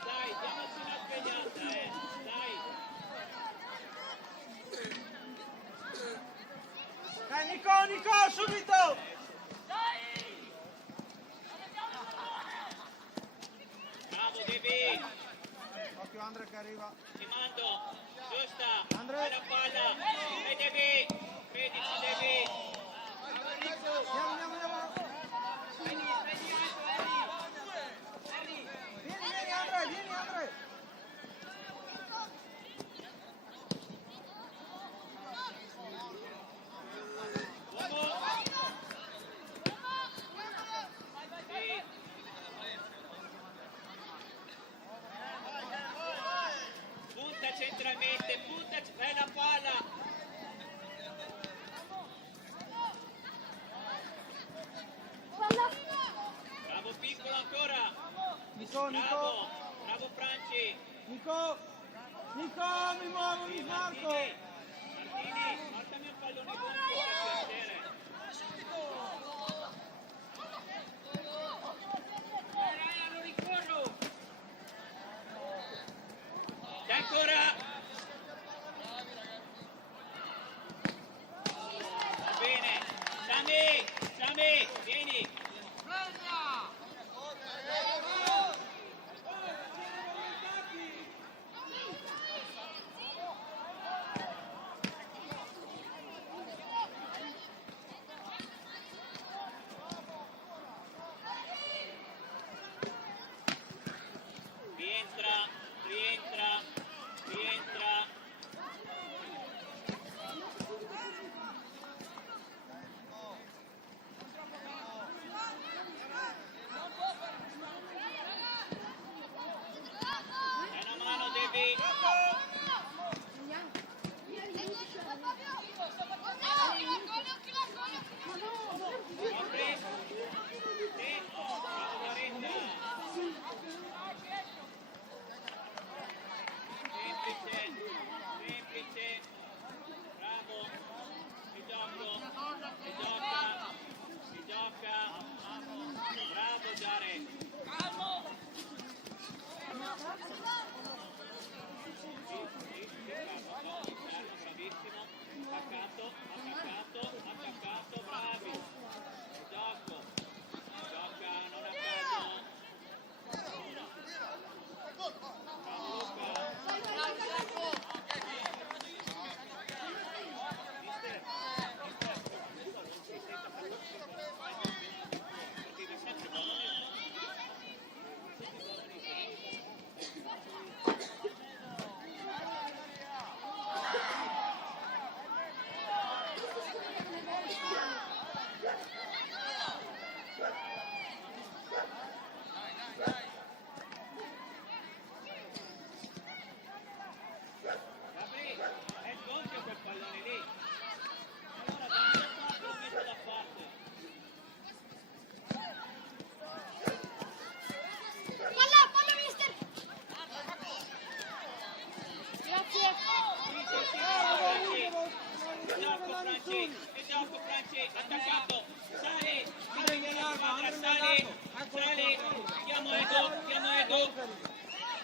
Dai, diamoci una svegliata, dai. Dai, Nico, Nico, subito! Bravo Devi. Occhio Andre che arriva. Ti mando. Giusta. Andre. Fai la palla. E Devi. Credici Devi. Andiamo, andiamo, andiamo. Vieni, vieni Andre, vieni Andre. Sì. Punta centralmente, punta, fai la palla. Bravo piccolo ancora. Nico, Nico. Bravo, bravo Franci. Nico. Nico, mi muovo, mi smarco. Martini, portami un pallone buono per piacere. Dai, lo ricorro! C'è ancora. Va bene. Sami.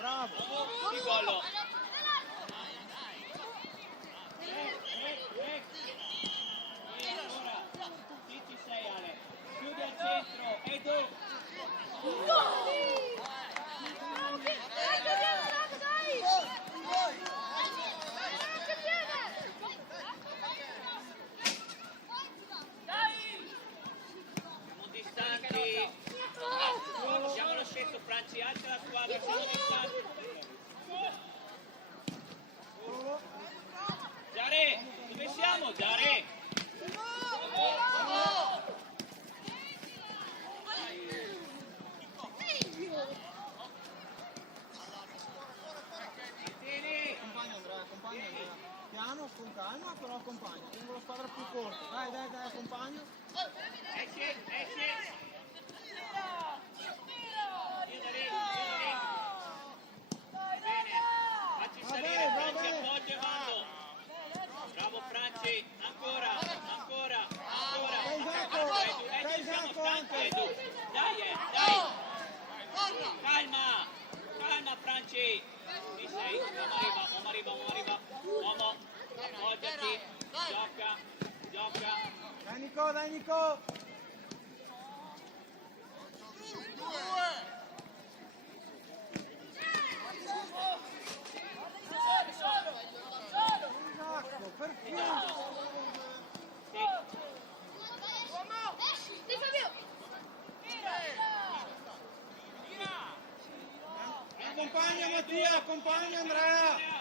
bravo. Di gol. Ancora. Sì, ci sei Ale. Chiudi al centro. Edo. Siamo distanti. Siamo lo stesso, Franci, alza la squadra, siamo distanti. Giare, dove siamo? Giare. Accompagna Andrea, accompagna Andrea. Piano, con calma, però accompagna. Tengo la squadra più corta. Dai, dai, dai, accompagna. Esci. Bene, facci salire Franci, appoggio e mando. Bravo Franci, ancora. Dai, Isacco, dai, Siamo Isacco stanchi, anche. Edu. Dai. Calma Franci. Ci sei, uomo arriva. Uomo, appoggiati, gioca. Dai Nico. Isacco, perfetto. Sì. Dai Fabio! Accompagna Mattia, accompagna Andrea.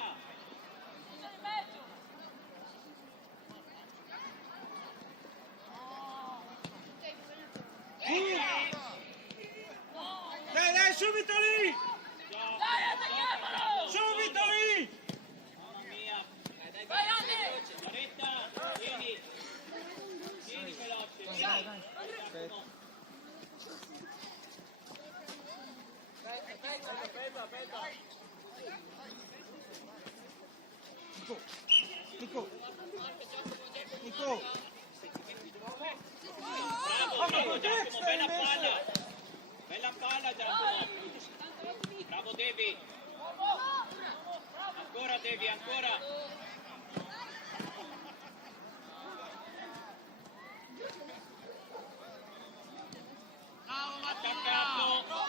Dai, subito lì! Subito lì! Mamma mia. Vai Andy! Loretta, vieni veloce. Aspetta. Nico. Bravo Giacomo, bella palla Giacomo. Bravo Devi. Ancora.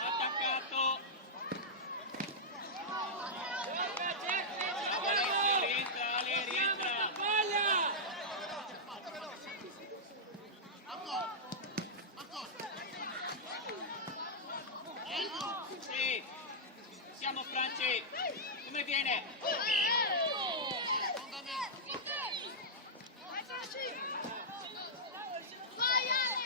Attaccato. Rientra. Sì. Siamo Franci. Come viene? Vai Ale!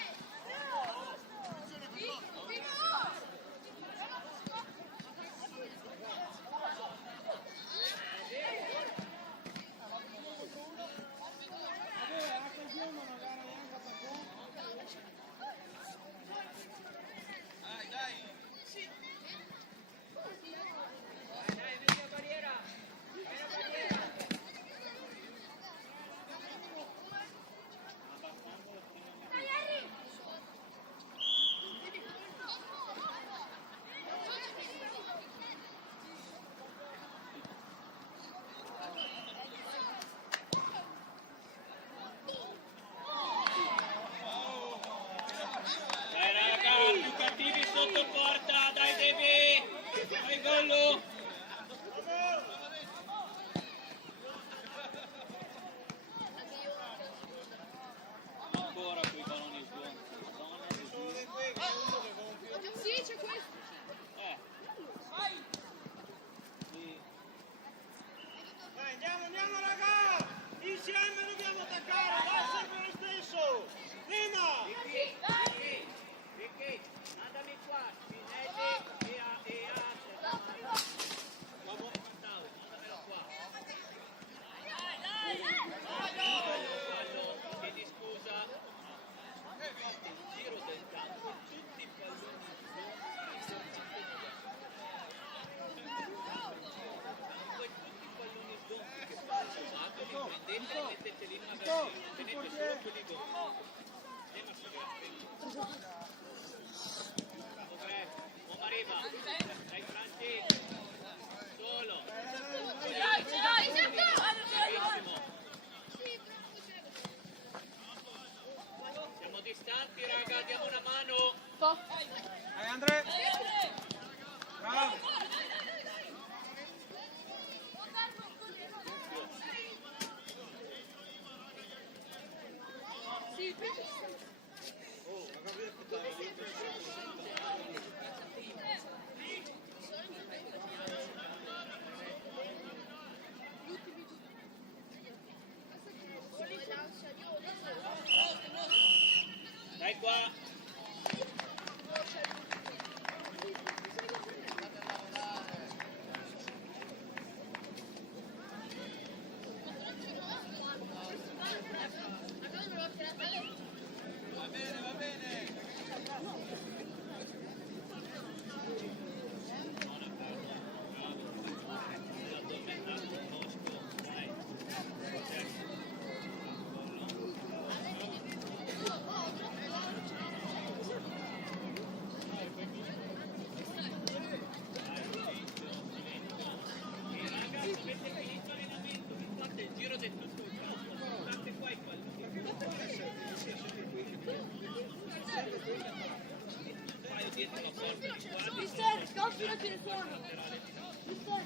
Dai raga, più cattivi sotto porta, dai Devi. Vai gol. Ancora quei balloni buoni. Sì, c'è questo. Dai, andiamo raga! Insieme dobbiamo attaccare, dai sempre lo stesso! Nina! Vicky, mandami qua, Spinelli e a avanti raga, diamo una mano. Vai Andre! Bravo! Dai qua. Mister, scopri la telefono. Mister.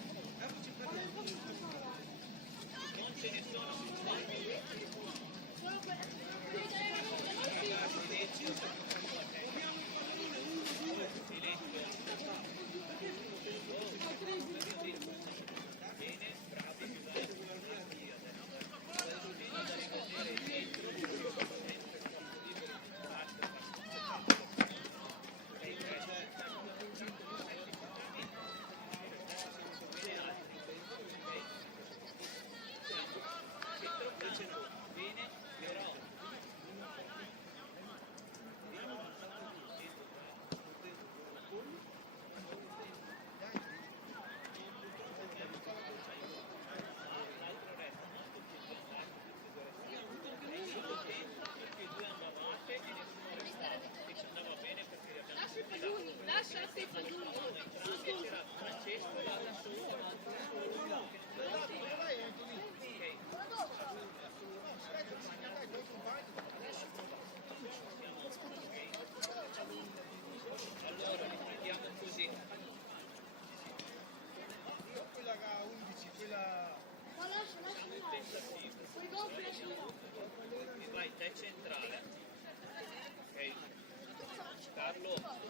Lascia i palloni. Allora riprendiamo così. Quella che ha 11, quella... Ma lascia. Poi dopo lascia. E vai te centrale. Ok. Carlo.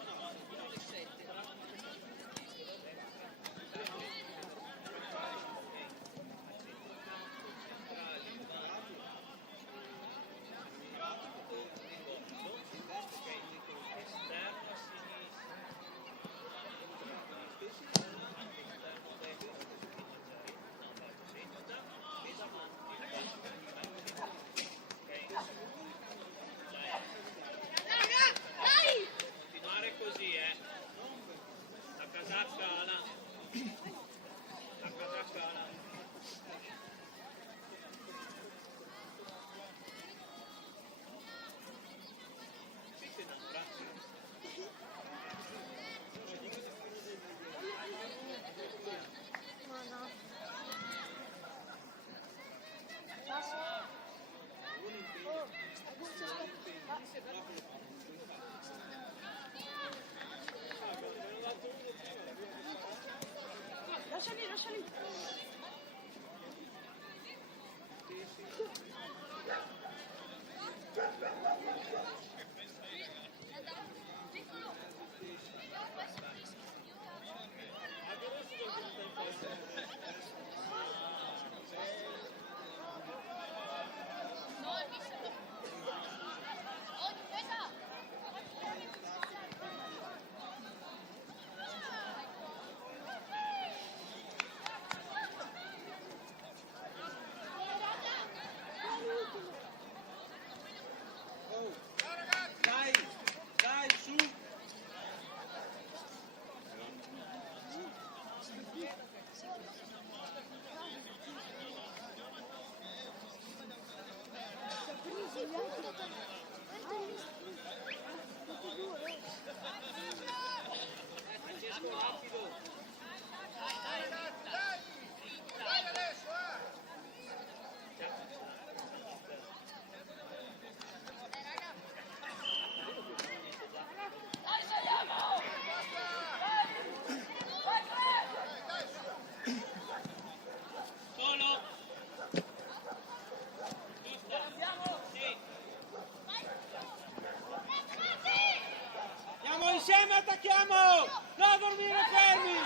attacchiamo! No, a dormire fermi!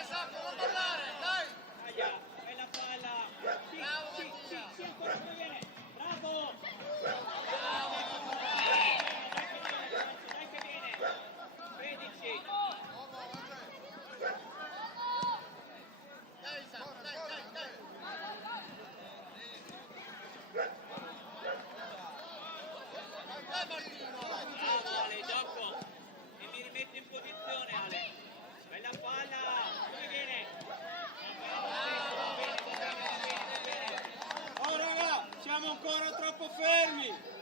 Esatto, non parlare, dai! Aia, bella palla. Sì, ancora come viene. Bravo. Dai che viene. 13. Dai, dai! Dai Martino! Bravo Ale, gioco. E mi rimetti in posizione Ale. Bella palla. Come viene? Va bene. Oh raga, siamo ancora troppo fermi!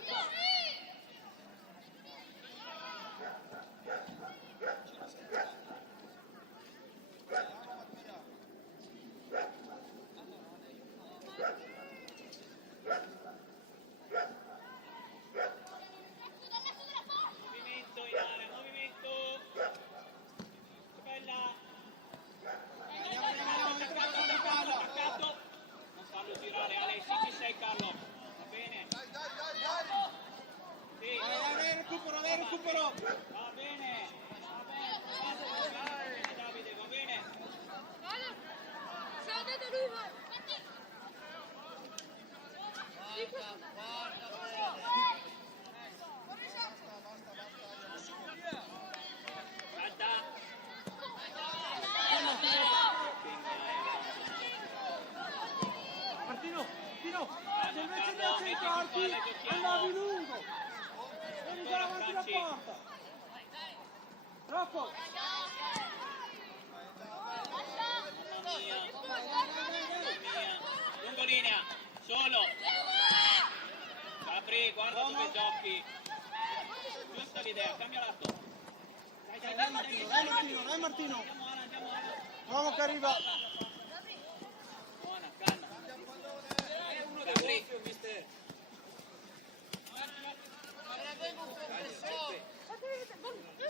Movimento in area, movimento. Bella. Attaccato. Non farlo girare Ale, sì ci sei Carlo. Va bene. Dai! Sì. Dai, recupero! Va bene. Davide, va bene. Se l'ha detto lui, vai. Guarda. Martino, se invece di accentrarti andavi lungo! Eri già davanti alla porta! Rocco! Lungolinea, solo. Gabri, guarda dove giochi. Giusta l'idea, cambia lato. Dai Martino! Andiamo Ala. Uomo che arriva! Buona, calma. Gabri.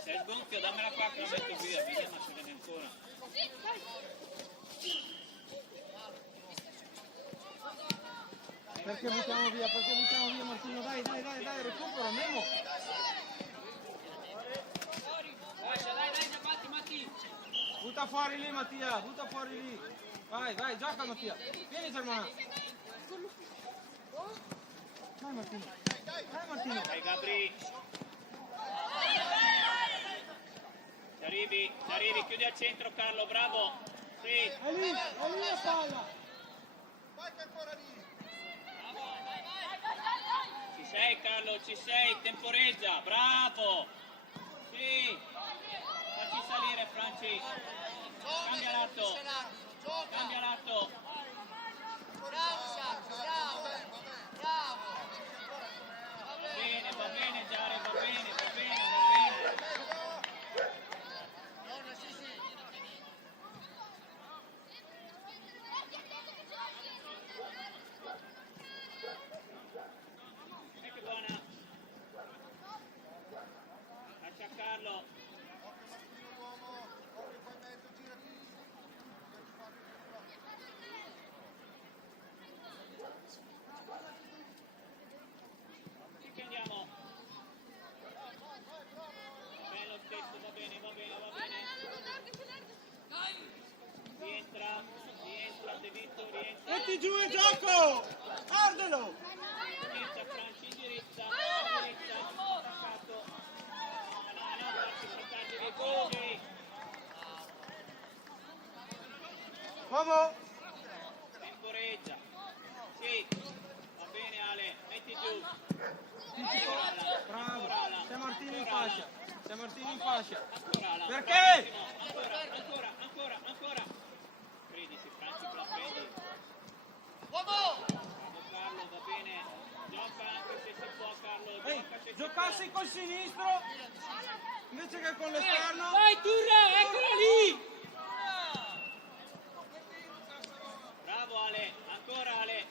Sei sgonfio, dammela qua che la metto via, via, ma ce l'hai ancora. Perché buttiamo via Martino? Dai, recupero, andiamo! Dai, Matti. Butta fuori lì Mattia, Vai, gioca Mattia! Vieni Germano! Dai Martino! Dai Gabri. Ci arrivi, chiudi al centro Carlo, bravo. Sì. È lì la palla! Vai che è ancora lì! Ci sei Carlo, ci sei, temporeggia, bravo. Sì. Facci salire Franci. Cambia lato. Cambia lato. Va bene Giare, va bene. Ecco buona. Lascia Carlo. Sì che andiamo. Bello stesso, va bene. Rientra, De Vito, rientra. Metti giù e gioco! Guardalo! Indirizza Franci, indirizza, attaccato. No, farci portarci dei gol. Uomo! Temporeggia. Sì, va bene Ale, metti giù. Bravo! C'è Martino in fascia! Ancora Ala. Perché? Ancora. Credici Franci che la prendi. Uomo! Bravo Carlo, va bene. Gioca anche se si può Carlo. Ehi, Gioca se si giocassi col sinistro invece che con l'esterno! Vai Turra, eccola lì! Bravo Ale, ancora Ale.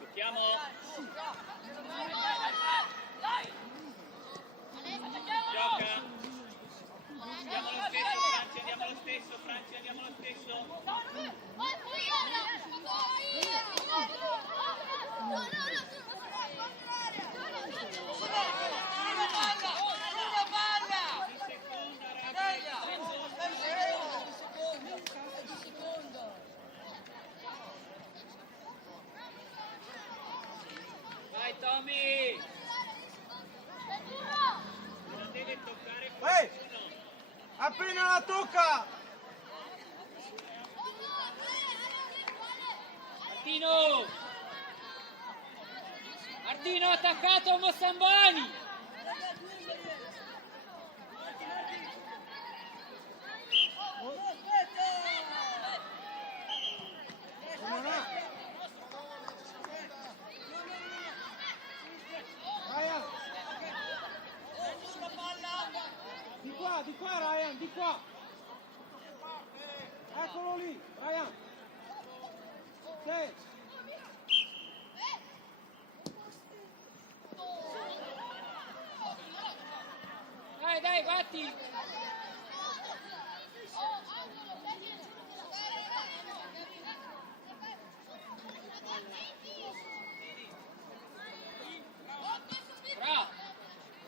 Giochiamo. Gioca. Andiamo lo stesso, Franci, andiamo lo stesso, Franci, andiamo lo stesso. Vai Tommy! Non deve toccare qualcuno. Appena la tocca! Martino! Martino attaccato a Mossambani! Ryan! Di qua Ryan, di qua! Eccolo lì, Ryan! Sì! Dai, dai, batti! Bra!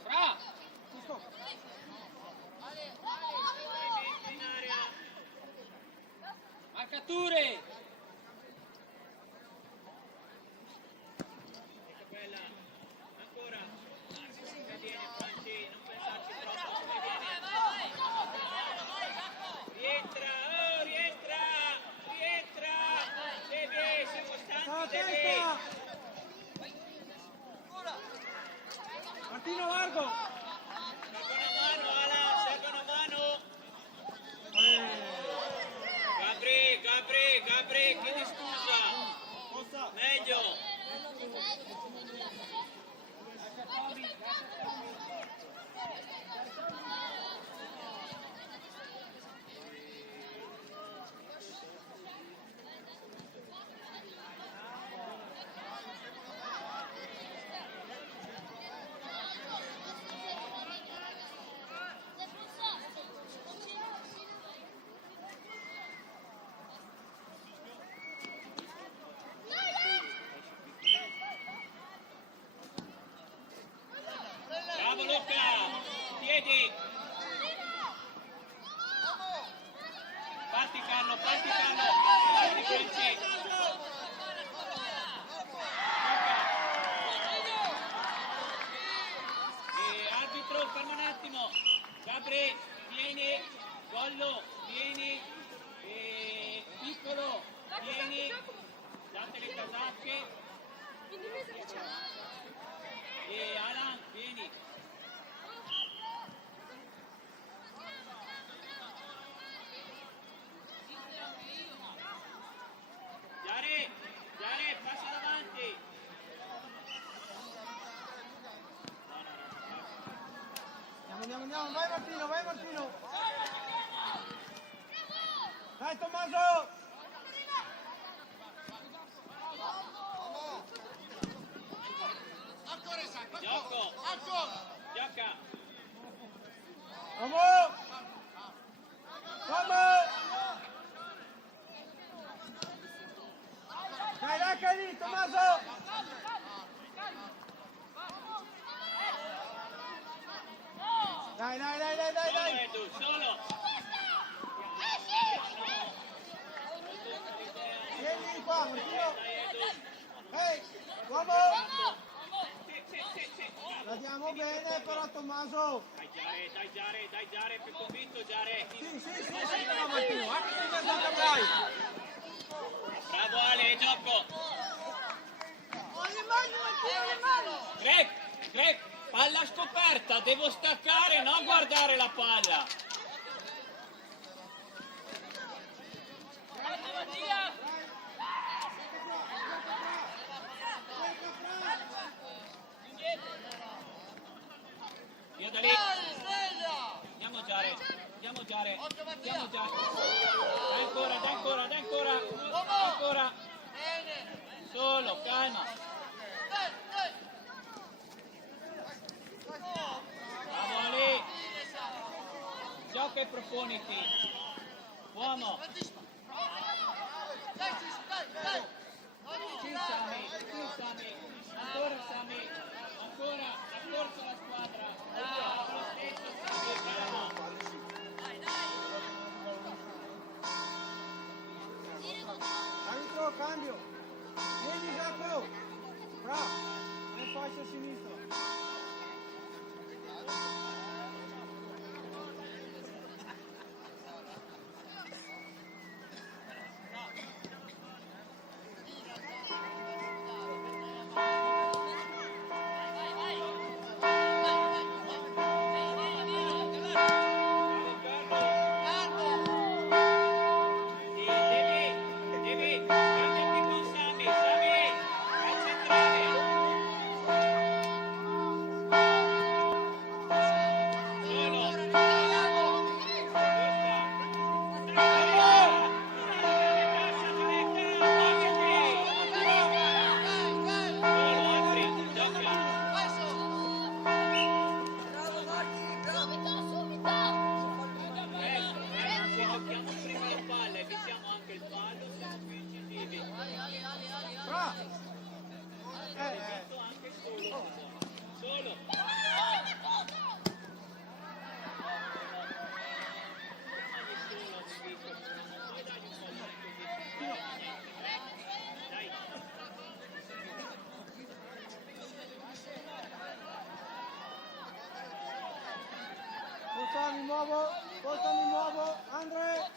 Bra! Marcature! Ecco quella. Ancora. Viene Franci, non pensarci troppo. Rientra, oh, rientra! Rientra! Deve, siamo stanchi, deve! Martino largo! Serve una mano, Alan, serve una mano! Gabri, chiedi scusa! Meglio! Bravo Luca! Piedi! Parti Carlo! Parti Franci! Arbitro, ferma un attimo! Gabri, vieni! Gollo, vieni! Piccolo, vieni! Date le casacche! Alan, vieni! Giare, passa davanti! Andiamo, vai Martino! Dai Tommaso! Ancora Isacco, Gioco! ancora! Gioca! Vamos! Dai che è lì Tommaso! Dai! Solo Edu, solo! Vieni qua Martino! Dai Edu! Ehi! Uomo! Sì. La diamo bene però Tommaso! Dai Giare, più convinto Giare! Sì, no Martino, anche in mezzo al cabrai! Bravo Ale, gioco! Greg, palla scoperta, devo staccare, non guardare la palla! Io da lì! Andiamo Giare! Dai ancora! Carlo, calma. Bravo lì. Gioca e proponiti. Uomo. Sì, Sami. Ancora Sami. Ancora. Rafforza la squadra. Lo stesso Sami, bravo. Arbitro, cambio. Vieni Giacomo. Bravo. Nel fascia sinistra. Devi cambiarti con Sami, al centrale. Bravo Marti, bravo. Se giochiamo prima le palle, evitiamo anche il fallo, siamo più incisivi. Bravo. Evito anche solo. Solo. Portami nuovo, Andre.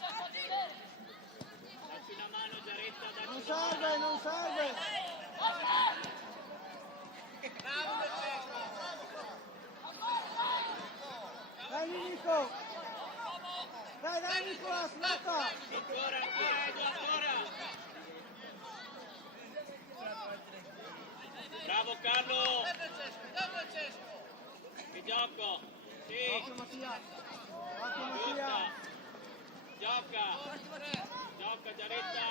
Dacci una mano Giaretta, dacci Non una mano. serve, non serve. Dai Nico. Dai Nicola, smatta. Ancora, Edo, ancora. Bravo Carlo. Che gioco. Sì. Occhio Mattia. Occhio Giusta. Mattia. Gioca Giaretta.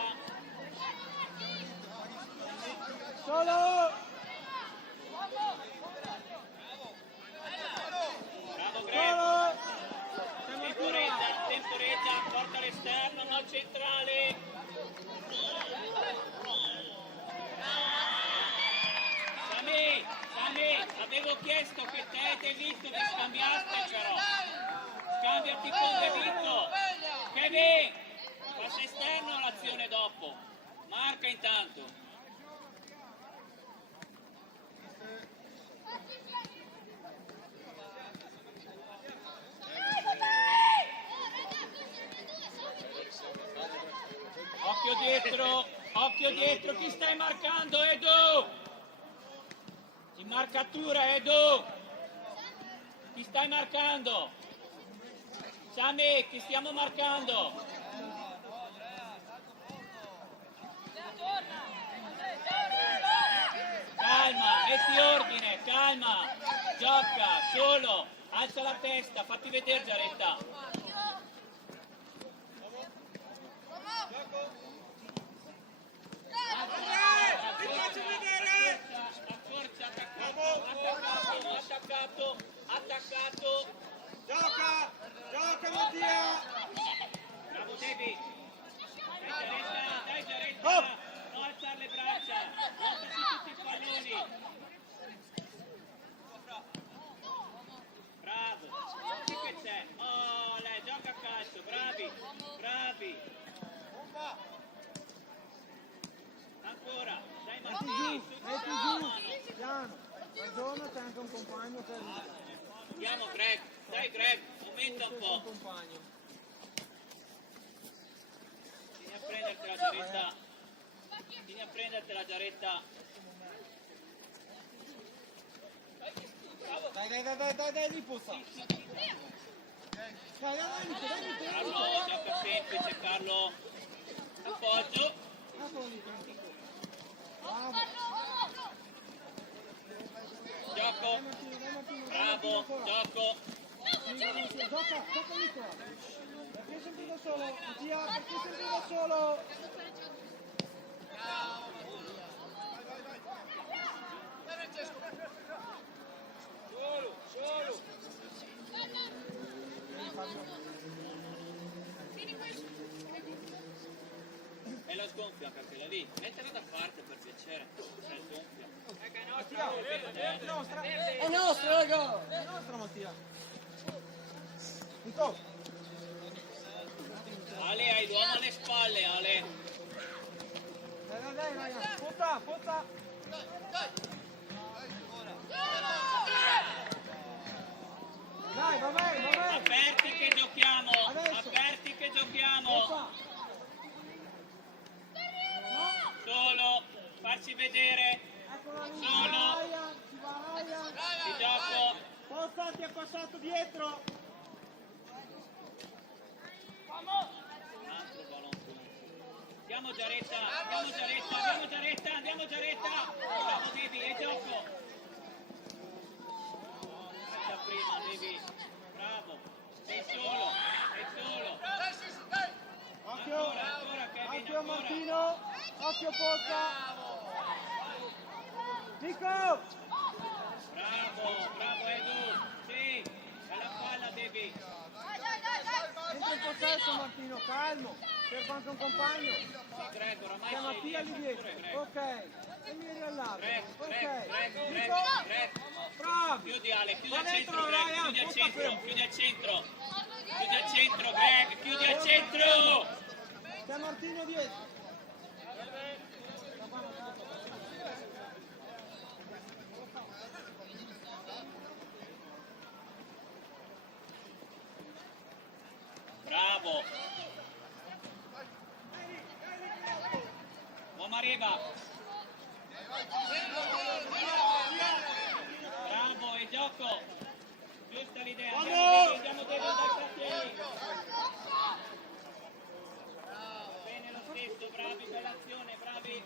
Solo. Bravo Greg. Solo. Temporeggia, porta all'esterno, no centrale. Sami, avevo chiesto che te e De Vito vi scambiaste però. Scambiati con De Vito. Kevin, passa esterno l'azione dopo. Marca intanto. Occhio dietro, chi stai marcando Edo? In marcatura Edo! Chi stai marcando? Sami, chi stiamo marcando? Calma, metti ordine, calma, gioca, solo, alza la testa, fatti vedere Giaretta. Ti faccio vedere. Attaccato. Gioca Mattia. Bravo Devi. Dai Giaretta. Oh. Non alzare le braccia. Portaci tutti i palloni. Bravo. Sì che c'è. Oh, lei gioca a calcio. Bravi. Ancora. Dai Martini. Metti giù. Piano. Ragiona, c'è anche un compagno per Andiamo Greg. Dai Greg. Aumenta un po'. compagno. Vieni a prendertela Giaretta. Vieni a prendertela Giaretta. Dai, riposa. Dai, Nico. Carlo, gioca semplice Carlo. Appoggio. Bravo. Gioco. Bravo. Gioco. Gioca Nicola. Perché sempre da solo? Mattia, perché sempre da solo? sgonfia anche quella lì. Mettila da parte per piacere. C'è il gonfio. È nostro, raga! È nostra Mattia. Nico. Ale, hai l'uomo alle spalle, Ale. Dai, raga. Forza. Dai, va bene. Aperti che giochiamo. Adesso. Aperti che giochiamo. Solo. Farci vedere. Solo. Il gioco. Forza, ti è passato dietro. Un altro ballon. Andiamo Giaretta. Bravo Devi, è gioco. Aspetta prima Devi. Bravo. Sei solo. Ancora Kevin, Occhio ancora. Martino. Occhio Pozza. Nico. Bravo Edu. Sì. Bella palla Devi. Entra in possesso Martino, calmo. Cerca anche un compagno. Sì, Greg, oramai C'è sei Mattia lì via. dietro. Greg. Ok. E mi riallargo. Greg. Ok. Nico. Bravo. Chiudi Ale, chiudi Va al centro dentro, Greg, Ryan, chiudi al porta centro, fermo. chiudi al centro Greg, chiudi al centro! C'è Martino dietro. Bravo! Mareva! Bravo, e gioco! Giusta l'idea, andiamo dentro dai fratelli! Bene lo stesso, bravi, bella azione, bravi!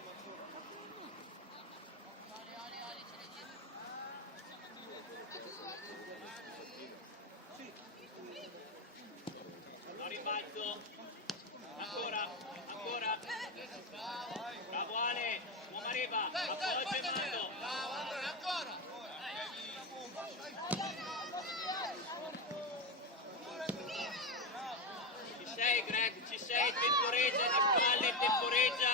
No rimbalzo, ancora, bravo Ale, Mareva, appoggia e mando! Ci sei Greg, ci sei, temporeggia le spalle, temporeggia.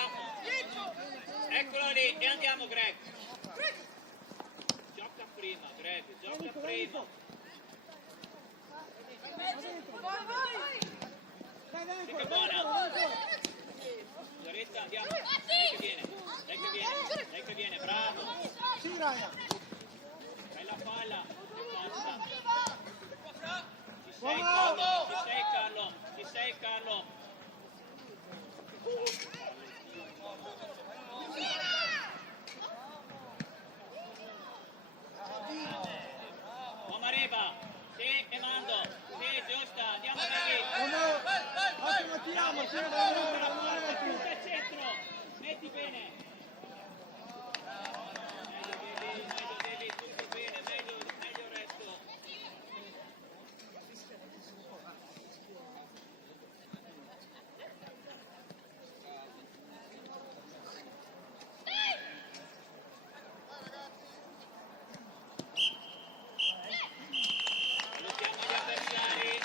Eccolo lì, e andiamo Greg. Gioca prima Greg, gioca prima. Sì che buona. Gioretta, andiamo. Lei che viene, bravo. Sì, Ryan. Bella palla, che passa. Ci sei Carlo. Mareva, sì, e mando, sì, giusta, andiamo Devi. Occhio Mattia, Mattia, Punta al centro, metti bene. Meglio Devi, tutto bene, meglio il resto. Salutiamo gli avversari.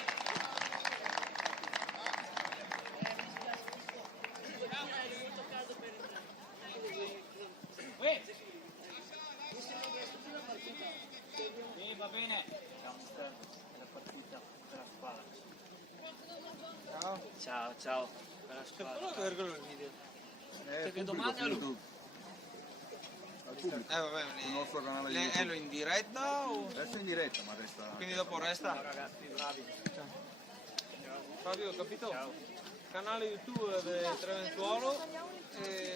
Sì, va bene. Ciao. Bella squadra. il video. Che domanda lui? Vabbè, Il nostro canale è YouTube. lo in diretta o Adesso è in diretta, ma resta. quindi dopo resta? Ragazzi, bravi. Fabio, ho capito? Canale YouTube del Treventuolo.